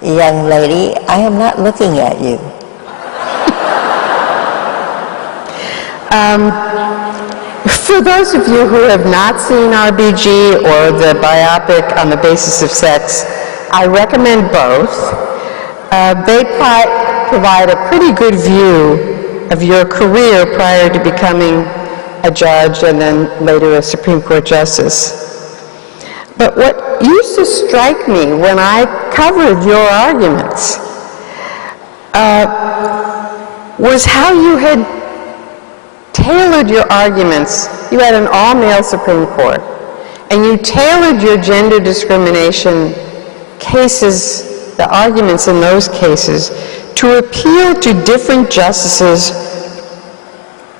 young lady, I am not looking at you. For those of you who have not seen RBG or the biopic On the Basis of Sex, I recommend both. They provide a pretty good view of your career prior to becoming a judge and then later a Supreme Court justice. But what used to strike me when I covered your arguments was how you had tailored your arguments. You had an all-male Supreme Court, and you tailored your gender discrimination cases, the arguments in those cases, to appeal to different justices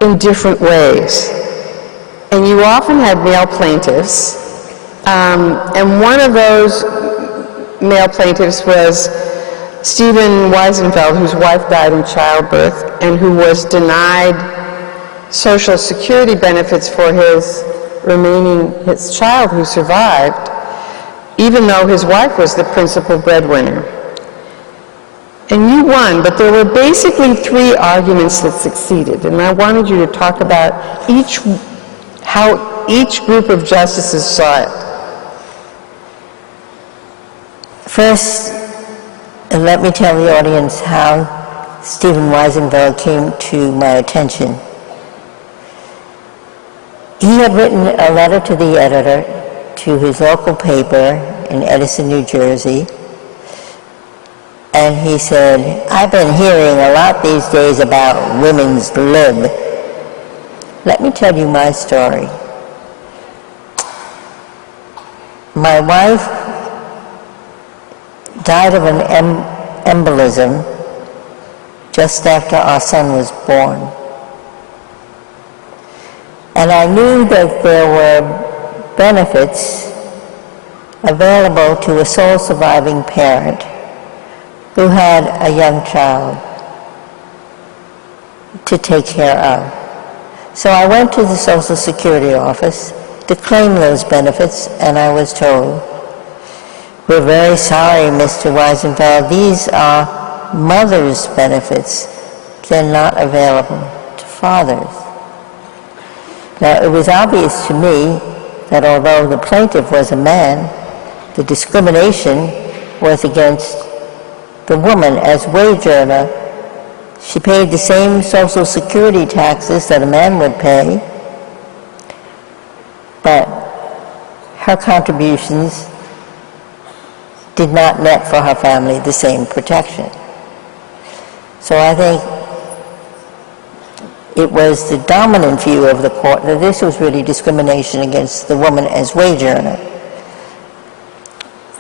in different ways. And you often had male plaintiffs, and one of those male plaintiffs was Stephen Weisenfeld, whose wife died in childbirth, and who was denied Social Security benefits for his child who survived, even though his wife was the principal breadwinner. And you won, but there were basically 3 arguments that succeeded, and I wanted you to talk about how each group of justices saw it. First, let me tell the audience how Stephen Weisenfeld came to my attention. He had written a letter to the editor to his local paper in Edison, New Jersey, and he said, I've been hearing a lot these days about women's lib. Let me tell you my story. My wife died of an embolism just after our son was born. And I knew that there were benefits available to a sole surviving parent who had a young child to take care of. So I went to the Social Security office to claim those benefits, and I was told, "We're very sorry, Mr. Weisenfeld, these are mothers' benefits. They're not available to fathers." Now, it was obvious to me that although the plaintiff was a man, the discrimination was against the woman as wage earner. She paid the same Social Security taxes that a man would pay, but her contributions did not net for her family the same protection. So I think it was the dominant view of the court that this was really discrimination against the woman as wage earner.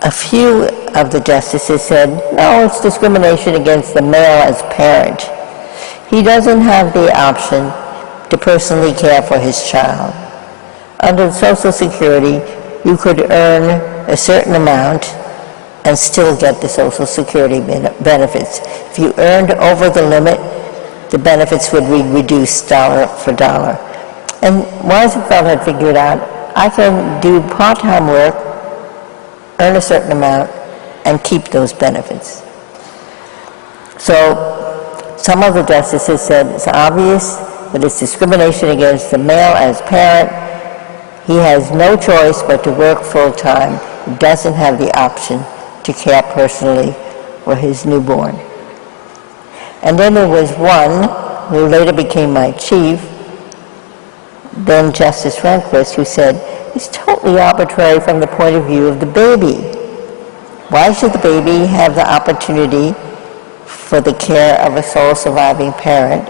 A few of the justices said, no, it's discrimination against the male as parent. He doesn't have the option to personally care for his child. Under Social Security, you could earn a certain amount and still get the Social Security benefits. If you earned over the limit, the benefits would be reduced dollar for dollar. And Weisenfeld had figured out, I can do part-time work, earn a certain amount, and keep those benefits. So some of the justices said it's obvious that it's discrimination against the male as parent. He has no choice but to work full-time. He doesn't have the option to care personally for his newborn. And then there was one who later became my chief, then Justice Rehnquist, who said, it's totally arbitrary from the point of view of the baby. Why should the baby have the opportunity for the care of a sole surviving parent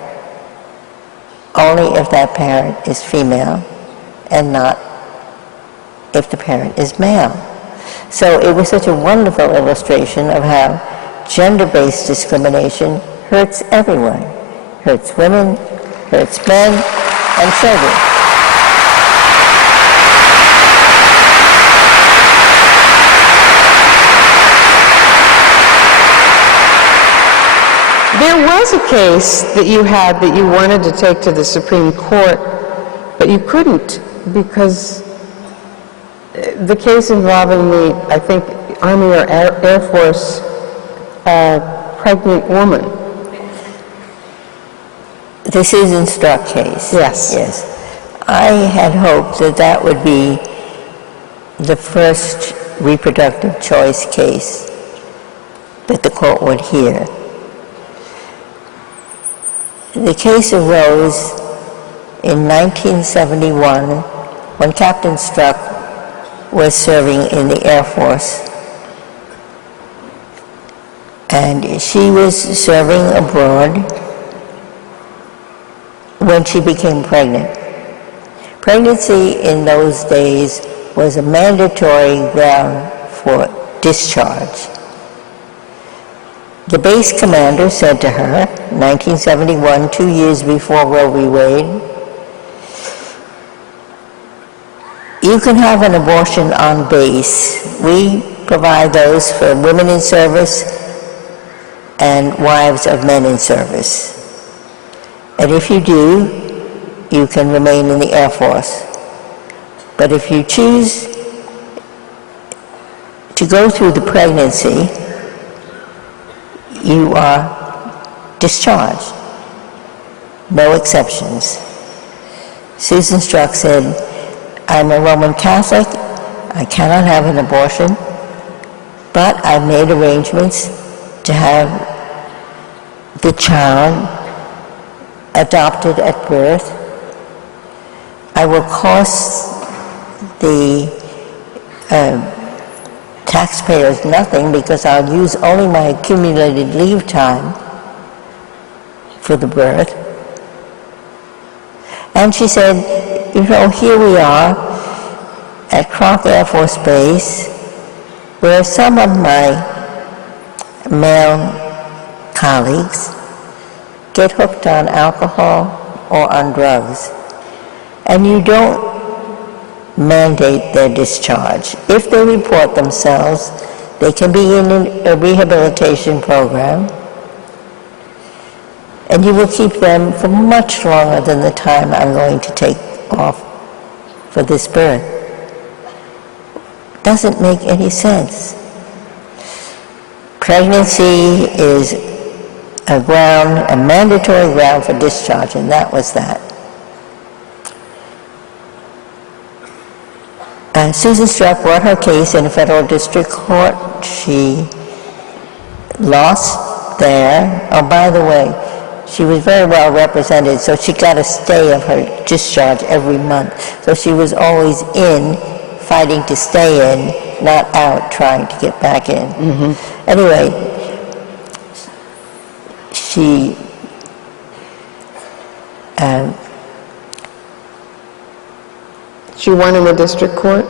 only if that parent is female and not if the parent is male? So it was such a wonderful illustration of how gender-based discrimination hurts everyone. Hurts women, hurts men, and children. There was a case that you had that you wanted to take to the Supreme Court, but you couldn't because the case involving the, I think, Army or Air Force pregnant woman. The Susan Struck case. Yes. Yes. I had hoped that that would be the first reproductive choice case that the court would hear. The case arose in 1971 when Captain Struck was serving in the Air Force. And she was serving abroad when she became pregnant. Pregnancy in those days was a mandatory ground for discharge. The base commander said to her, 1971, 2 years before Roe v. Wade, you can have an abortion on base. We provide those for women in service and wives of men in service. And if you do, you can remain in the Air Force. But if you choose to go through the pregnancy, you are discharged. No exceptions. Susan Struck said, I'm a Roman Catholic, I cannot have an abortion, but I've made arrangements to have the child adopted at birth. I will cost the taxpayers nothing because I'll use only my accumulated leave time for the birth. And she said, you know, here we are at Croc Air Force Base, where some of my male colleagues get hooked on alcohol or on drugs, and you don't mandate their discharge. If they report themselves, they can be in a rehabilitation program, and you will keep them for much longer than the time I'm going to take off for this birth. Doesn't make any sense. Pregnancy is a mandatory ground for discharge, and that was that. Susan Struck brought her case in a federal district court. She lost there. Oh, by the way, she was very well represented, so she got a stay of her discharge every month. So she was always in, fighting to stay in, not out trying to get back in. Mm-hmm. Anyway, she won in the district court?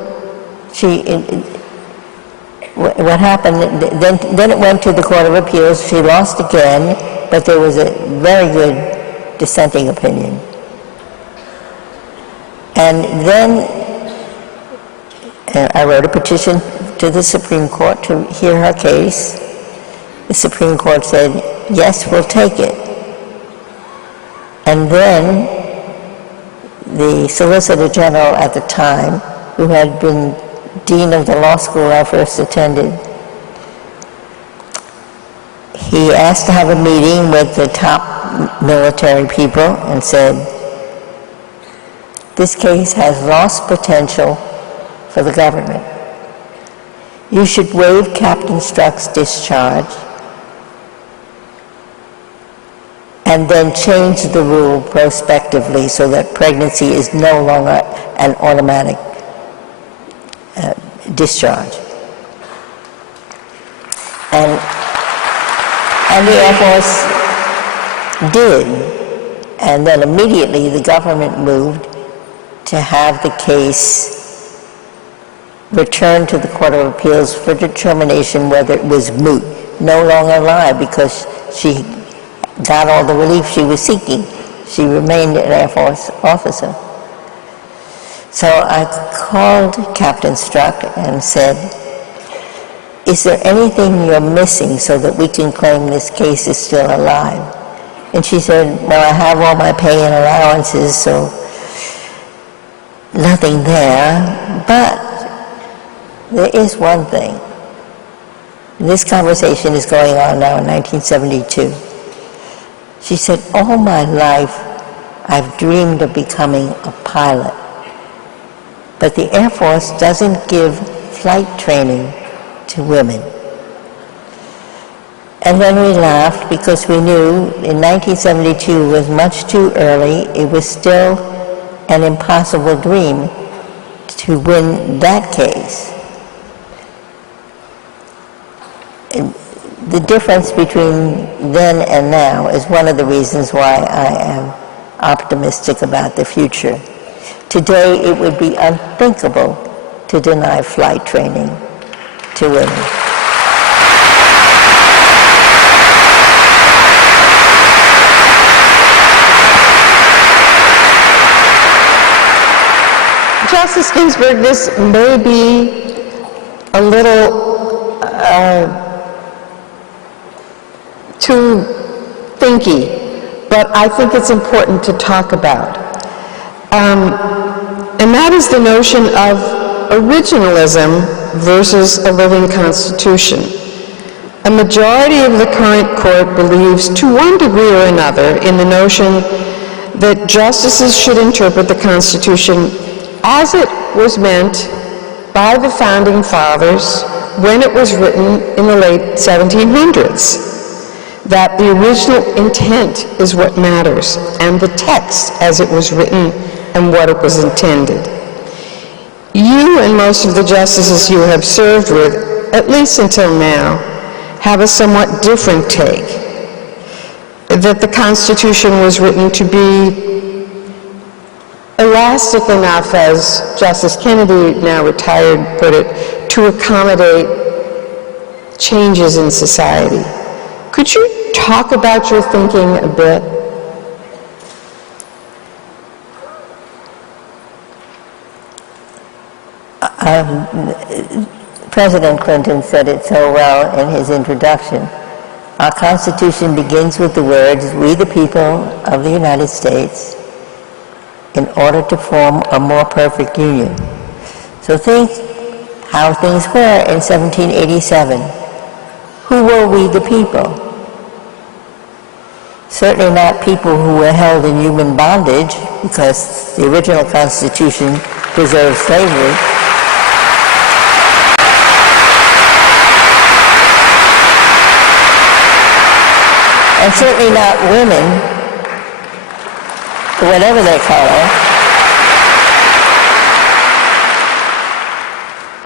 What happened, then it went to the Court of Appeals. She lost again, but there was a very good dissenting opinion. And then I wrote a petition to the Supreme Court to hear her case. The Supreme Court said, yes, we'll take it. And then the Solicitor General at the time, who had been dean of the law school I first attended, he asked to have a meeting with the top military people and said, this case has lost potential for the government. You should waive Captain Struck's discharge and then change the rule prospectively so that pregnancy is no longer an automatic discharge. And the Air Force did. And then immediately the government moved to have the case returned to the Court of Appeals for determination whether it was moot, no longer live, because she got all the relief she was seeking. She remained an Air Force officer. So I called Captain Struck and said, is there anything you're missing so that we can claim this case is still alive? And she said, well, I have all my pay and allowances, so nothing there. But there is one thing. This conversation is going on now in 1972. She said, all my life I've dreamed of becoming a pilot. But the Air Force doesn't give flight training to women. And then we laughed because we knew in 1972 was much too early. It was still an impossible dream to win that case. And the difference between then and now is one of the reasons why I am optimistic about the future. Today, it would be unthinkable to deny flight training to women. Justice Ginsburg, this may be a little too thinky, but I think it's important to talk about. And that is the notion of originalism versus a living constitution. A majority of the current court believes, to one degree or another, in the notion that justices should interpret the Constitution as it was meant by the Founding Fathers when it was written in the late 1700s. That the original intent is what matters, and the text as it was written and what it was intended. You and most of the justices you have served with, at least until now, have a somewhat different take. That the Constitution was written to be elastic enough, as Justice Kennedy, now retired, put it, to accommodate changes in society. Could you talk about your thinking a bit? President Clinton said it so well in his introduction. Our Constitution begins with the words, "We the people of the United States, in order to form a more perfect union." So think how things were in 1787. Who were we the people? Certainly not people who were held in human bondage, because the original Constitution preserved slavery. And certainly not women, whatever their color,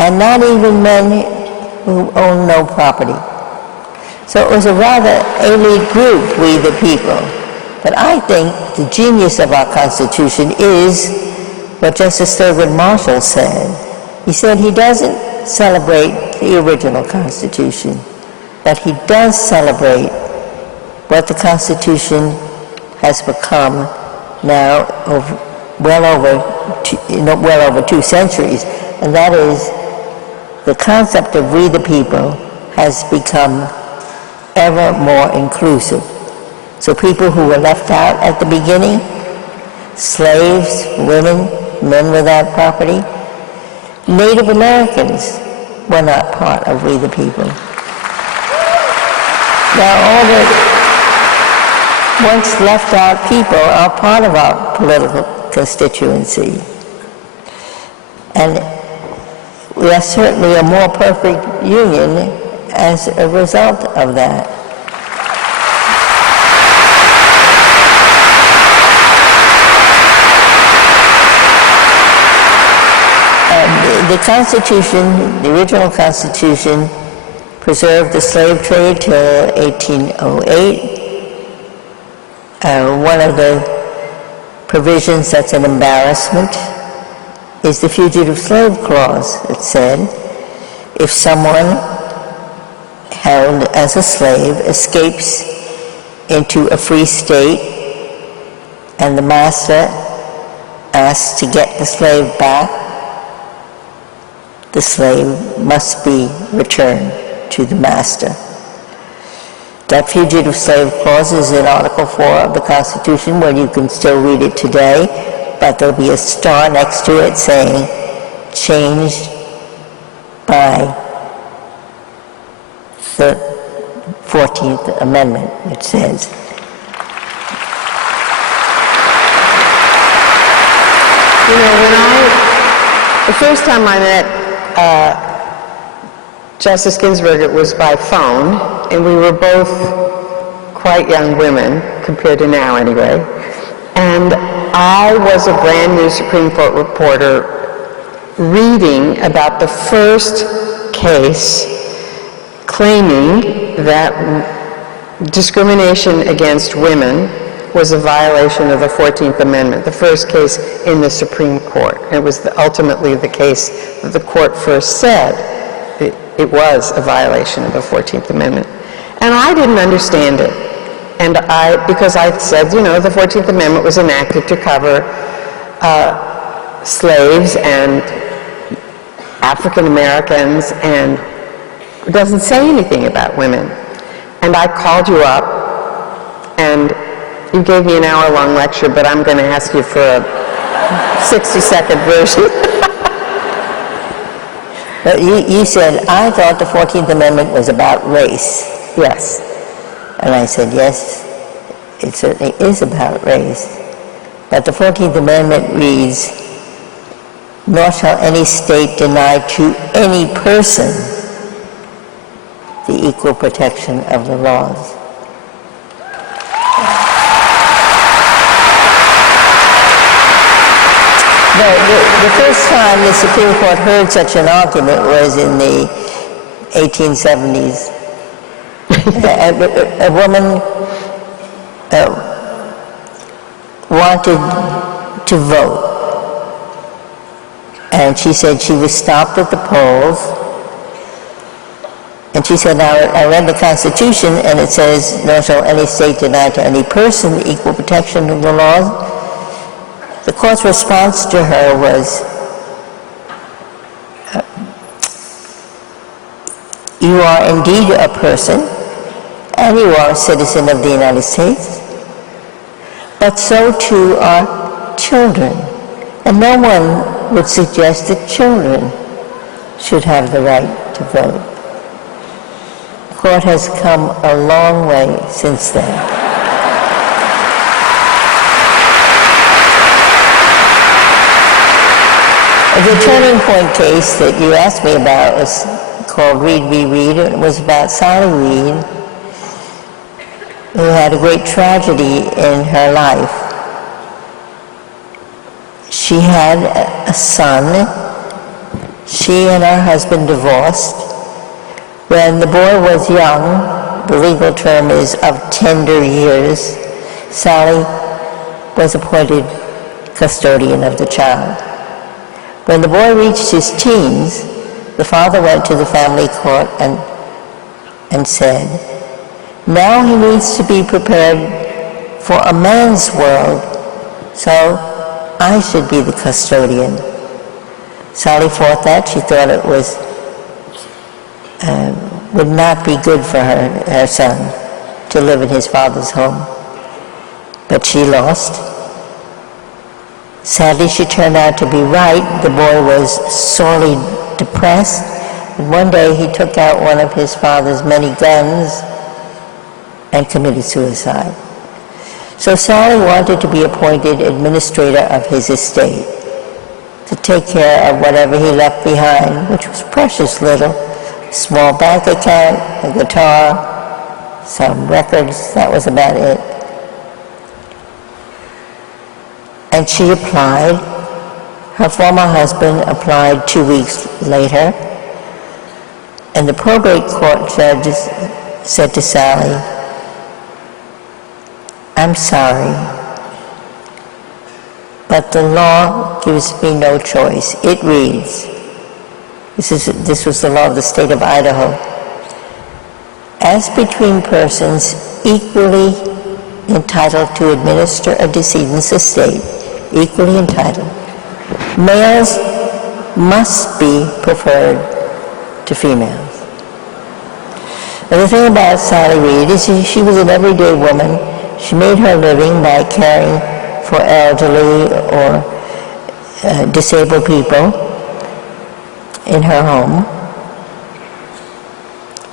and not even men who own no property. So it was a rather elite group, we the people. But I think the genius of our Constitution is what Justice Thurgood Marshall said. He said he doesn't celebrate the original Constitution, but he does celebrate what the Constitution has become now well over 2 centuries, and that is the concept of we the people has become ever more inclusive. So people who were left out at the beginning, slaves, women, men without property, Native Americans were not part of we the people. Now all the once left out people are part of our political constituency. And we are certainly a more perfect union as a result of that. The Constitution, the original Constitution, preserved the slave trade till 1808. One of the provisions that's an embarrassment is the Fugitive Slave Clause. It said, if someone held as a slave escapes into a free state and the master asks to get the slave back, the slave must be returned to the master. That Fugitive Slave Clause is in Article 4 of the Constitution, where you can still read it today, but there'll be a star next to it saying, changed by the 14th Amendment, it says. You know, the first time I met Justice Ginsburg, it was by phone, and we were both quite young women, compared to now anyway. And I was a brand new Supreme Court reporter reading about the first case claiming that discrimination against women was a violation of the 14th Amendment, the first case in the Supreme Court. And it was ultimately the case that the court first said it was a violation of the 14th Amendment. And I didn't understand it. And because I said, you know, the 14th Amendment was enacted to cover slaves and African Americans, and it doesn't say anything about women. And I called you up, and you gave me an hour-long lecture, but I'm going to ask you for a 60-second version. But you said, I thought the 14th Amendment was about race. Yes. And I said, yes, it certainly is about race. But the 14th Amendment reads, nor shall any state deny to any person the equal protection of the laws. The first time the Supreme Court heard such an argument was in the 1870s. A woman wanted to vote, And she said she was stopped at the polls. And she said, now, I read the Constitution, and it says, nor shall any state deny to any person the equal protection of the laws. The court's response to her was, you are indeed a person, and you are a citizen of the United States, but so too are children. And no one would suggest that children should have the right to vote. The court has come a long way since then. The turning point case that you asked me about was called Reed v. Reed. It was about Sally Reed, who had a great tragedy in her life. She had a son. She and her husband divorced. When the boy was young, the legal term is of tender years, Sally was appointed custodian of the child. When the boy reached his teens, the father went to the family court and said, now he needs to be prepared for a man's world, so I should be the custodian. Sally fought that. She thought it would not be good for her son to live in his father's home. But she lost. Sadly, she turned out to be right. The boy was sorely depressed, and one day he took out one of his father's many guns and committed suicide. So Sally wanted to be appointed administrator of his estate, to take care of whatever he left behind, which was precious little. A small bank account, a guitar, some records, that was about it. And she applied. Her former husband applied 2 weeks later, and the probate court judge said to Sally, I'm sorry, but the law gives me no choice. It reads, this was the law of the state of Idaho, as between persons equally entitled to administer a decedent's estate, equally entitled, males must be preferred to females. Now, the thing about Sally Reed is she was an everyday woman. She made her living by caring for elderly or disabled people in her home.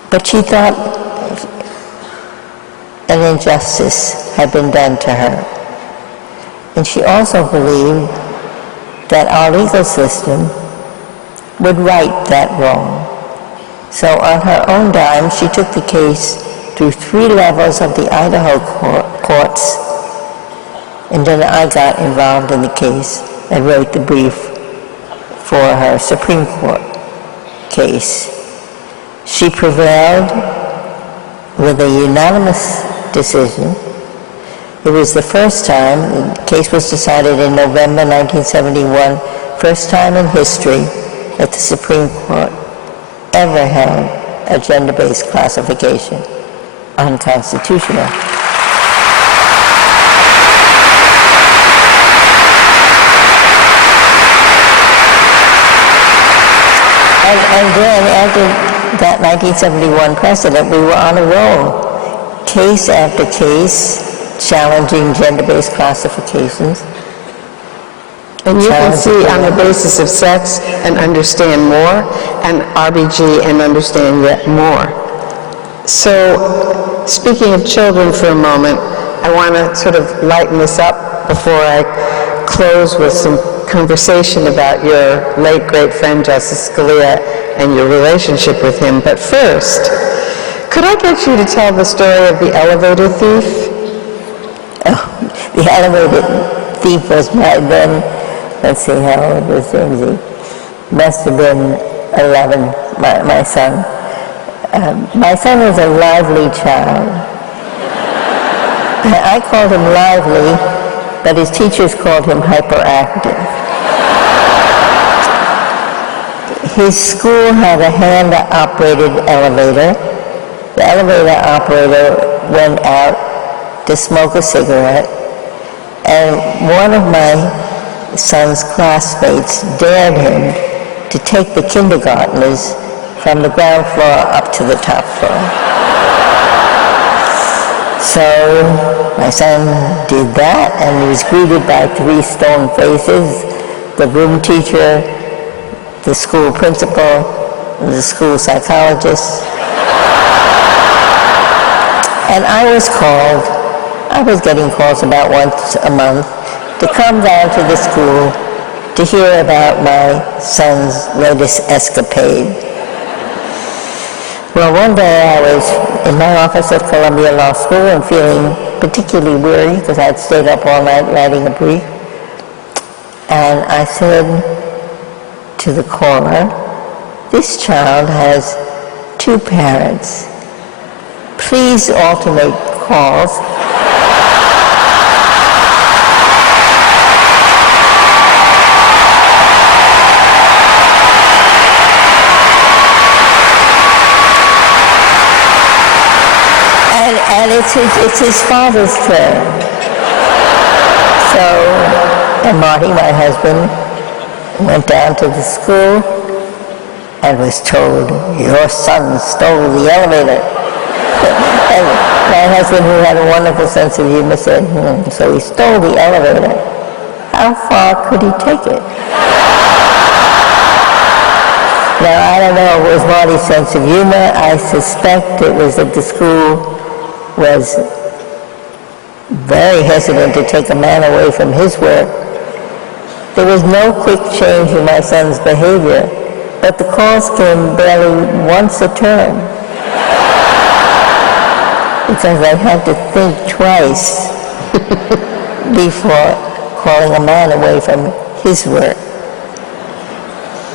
But she thought an injustice had been done to her. And she also believed that our legal system would right that wrong. So on her own dime, she took the case through 3 levels of the Idaho courts, and then I got involved in the case and wrote the brief for her Supreme Court case. She prevailed with a unanimous decision. It was the first time, the case was decided in November 1971, first time in history that the Supreme Court ever held a gender-based classification unconstitutional. And then after that 1971 precedent, we were on a roll. Case after case, challenging gender-based classifications. And you can see on the basis of sex and understand more, and RBG and understand yet more. So, speaking of children for a moment, I want to sort of lighten this up before I close with some conversation about your late great friend Justice Scalia and your relationship with him. But first, could I get you to tell the story of the elevator thief? Oh, the elevator thief was my then, let's see, how old was Jamesy? Must have been 11, my son. My son was a lively child. I called him lively, but his teachers called him hyperactive. His school had a hand-operated elevator. The elevator operator went out to smoke a cigarette, and one of my son's classmates dared him to take the kindergartners from the ground floor up to the top floor. So my son did that, and he was greeted by 3 stone faces, the room teacher, the school principal, the school psychologist. And I was getting calls about once a month to come down to the school to hear about my son's latest escapade. Well, one day I was in my office at Columbia Law School and feeling particularly weary because I had stayed up all night writing a brief. And I said to the caller, "This child has 2 parents. Please alternate calls." And it's his father's turn. So, and Marty, my husband, went down to the school and was told, "Your son stole the elevator." And my husband, who had a wonderful sense of humor, said, "So he stole the elevator. How far could he take it?" Now, I don't know if it was Marty's sense of humor. I suspect it was that the school was very hesitant to take a man away from his work. There was no quick change in my son's behavior, but the calls came barely once a term, because I had to think twice before calling a man away from his work.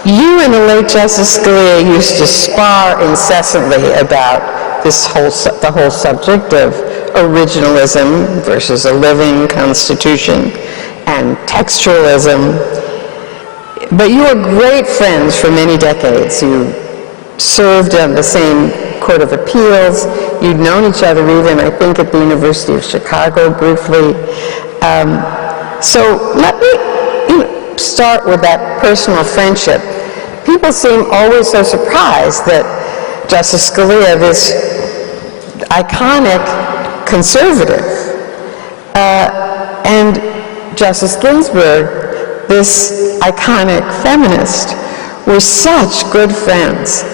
You and the late Justice Scalia used to spar incessantly about the whole subject of originalism versus a living constitution and textualism. But you were great friends for many decades. You served on the same Court of Appeals. You'd known each other even, I think, at the University of Chicago briefly. So let me start with that personal friendship. People seem always so surprised that Justice Scalia, this iconic conservative, and Justice Ginsburg, this iconic feminist, were such good friends.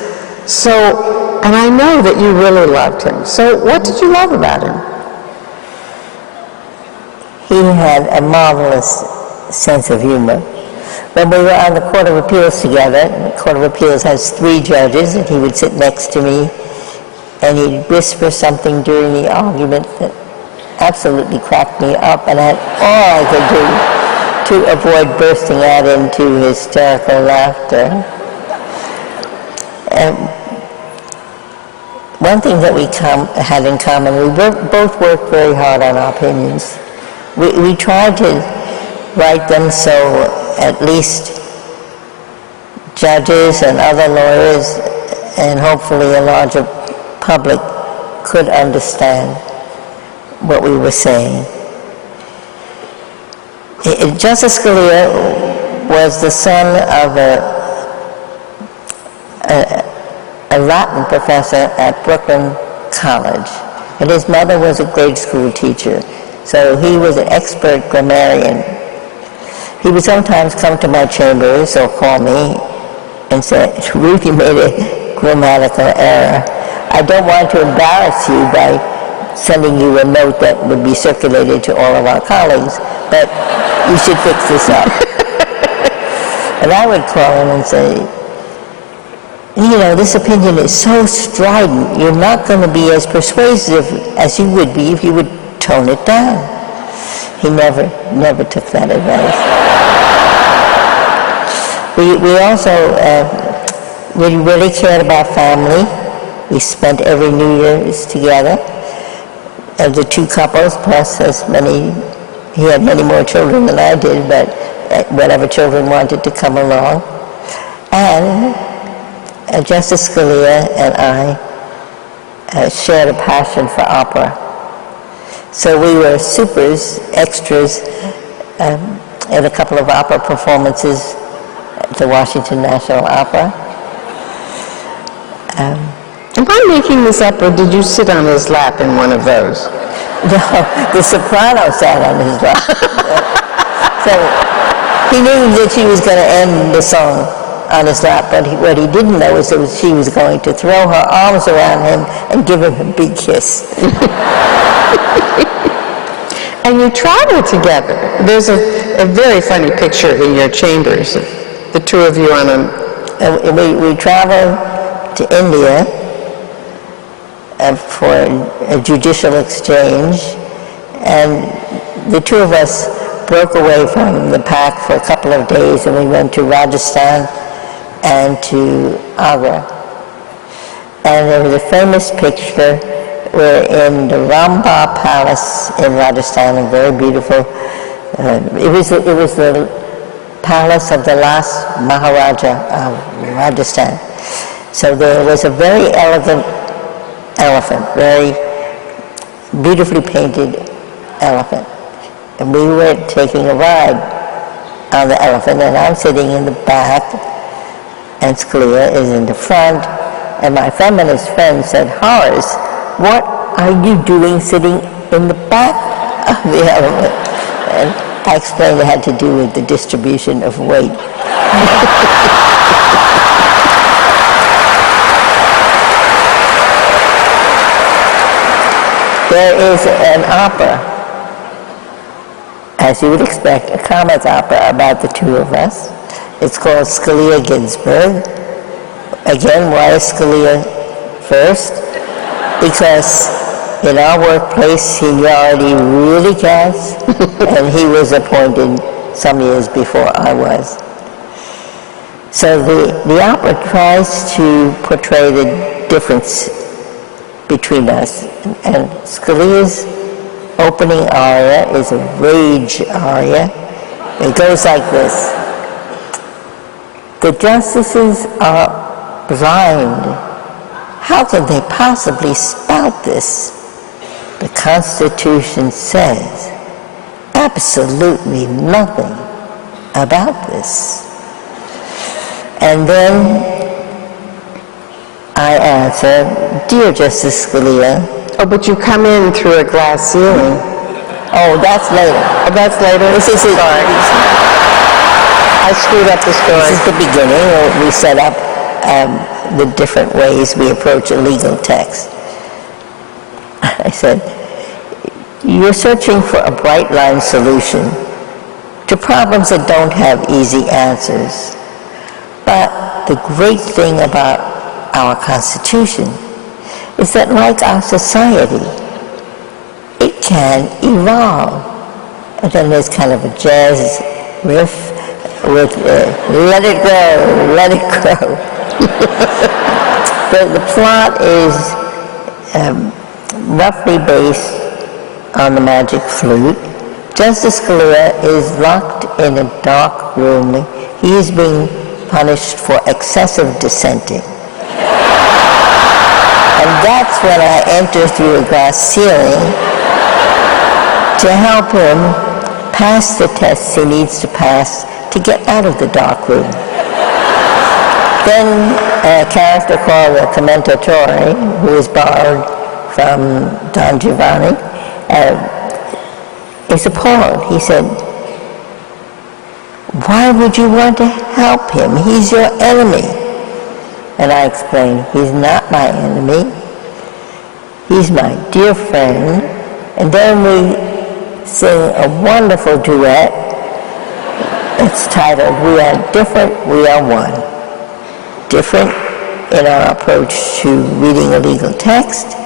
So, and I know that you really loved him. So what did you love about him? He had a marvelous sense of humor. When we were on the Court of Appeals together, the Court of Appeals has 3 judges, and he would sit next to me, and he'd whisper something during the argument that absolutely cracked me up, and all I could do to avoid bursting out into hysterical laughter. And one thing that we had in common, we both worked very hard on our opinions. We tried to write them so at least judges and other lawyers and hopefully a larger public could understand what we were saying. Justice Scalia was the son of a Latin professor at Brooklyn College, and his mother was a grade school teacher, so he was an expert grammarian. He would sometimes come to my chambers or call me and say, "Ruth, you made a grammatical error. I don't want to embarrass you by sending you a note that would be circulated to all of our colleagues, but you should fix this up." And I would call him and say, "This opinion is so strident, you're not going to be as persuasive as you would be if you would tone it down." He never took that advice. We also we really cared about family. We spent every New Year's together. The 2 couples, plus he had many more children than I did, but whatever children wanted to come along. And Justice Scalia and I shared a passion for opera. So we were extras, in a couple of opera performances at the Washington National Opera. Am I making this up, or did you sit on his lap in one of those? No, the soprano sat on his lap. So he knew that she was going to end the song on his lap, but what he didn't know is that she was going to throw her arms around him and give him a big kiss. And you travel together. There's a very funny picture in your chambers, the two of you on a... We traveled to India for a judicial exchange, and the two of us broke away from the pack for a couple of days, and we went to Rajasthan and to Agra. And there was a famous picture. We're in the Ramba Palace in Rajasthan, a very beautiful. It was the palace of the last Maharaja of Rajasthan. So there was a very elegant elephant, very beautifully painted elephant. And we were taking a ride on the elephant, and I'm sitting in the back, and Scalia is in the front, and my feminist friend said, "Horace, what are you doing sitting in the back of the elephant?" And I explained it had to do with the distribution of weight. There is an opera, as you would expect, a comic opera about the two of us. It's called Scalia Ginsburg. Again, why is Scalia first? Because in our workplace, seniority really counts, and he was appointed some years before I was. So the opera tries to portray the difference between us, and Scalia's opening aria is a rage aria. It goes like this. The justices are blind. How can they possibly spout this? The Constitution says absolutely nothing about this. And then I answer, "Dear Justice Scalia..." Oh, but you come in through a glass ceiling. Oh, that's later. Oh, that's later? This is Sorry. I screwed up the story. This is the beginning where we set up the different ways we approach a legal text. I said, "You're searching for a bright line solution to problems that don't have easy answers. But the great thing about our Constitution is that, like our society, it can evolve." And then there's kind of a jazz riff with "let it go, let it go." The plot is roughly based on the magic flute. Justice Scalia is locked in a dark room. He is being punished for excessive dissenting. And that's when I enter through a glass ceiling to help him pass the tests he needs to pass to get out of the dark room. Then a character called the Commentatore, who is borrowed from Don Giovanni, is appalled. He said, "Why would you want to help him? He's your enemy." And I explained, "He's not my enemy. He's my dear friend." And then we sing a wonderful duet. It's titled, "We Are Different, We Are One." Different in our approach to reading a legal text,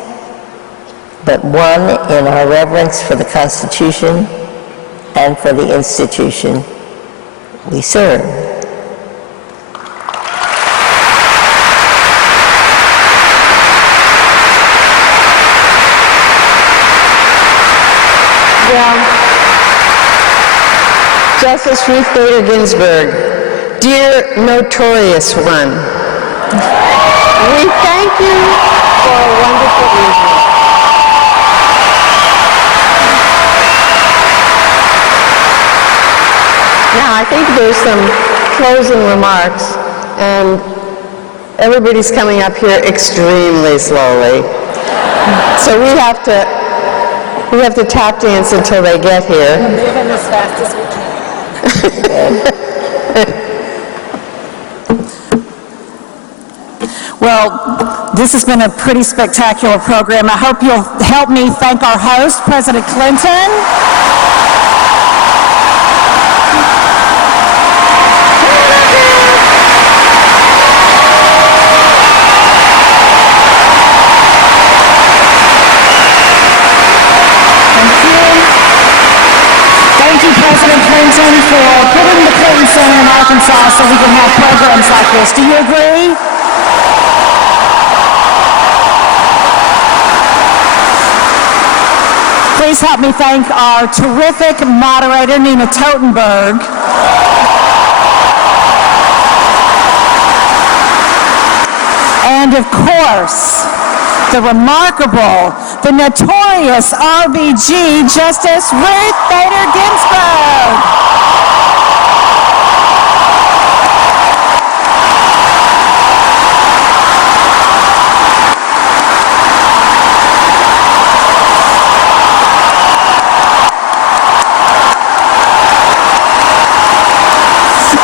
but one in our reverence for the Constitution and for the institution we serve. Well, Justice Ruth Bader Ginsburg, dear notorious one, We thank you for a wonderful evening. Now, I think there's some closing remarks, and everybody's coming up here extremely slowly. So we have to tap dance until they get here. Moving as fast as we can. Well, this has been a pretty spectacular program. I hope you'll help me thank our host, President Clinton. Thank you, President Clinton, for putting the Clinton Center in Arkansas so we can have programs like this. Do you agree? Please help me thank our terrific moderator, Nina Totenberg. And of course, the remarkable, the notorious RBG, Justice Ruth Bader Ginsburg.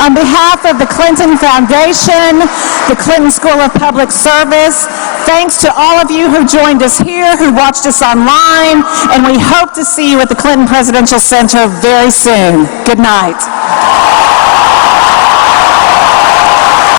On behalf of the Clinton Foundation, the Clinton School of Public Service, thanks to all of you who joined us here, who watched us online, and we hope to see you at the Clinton Presidential Center very soon. Good night.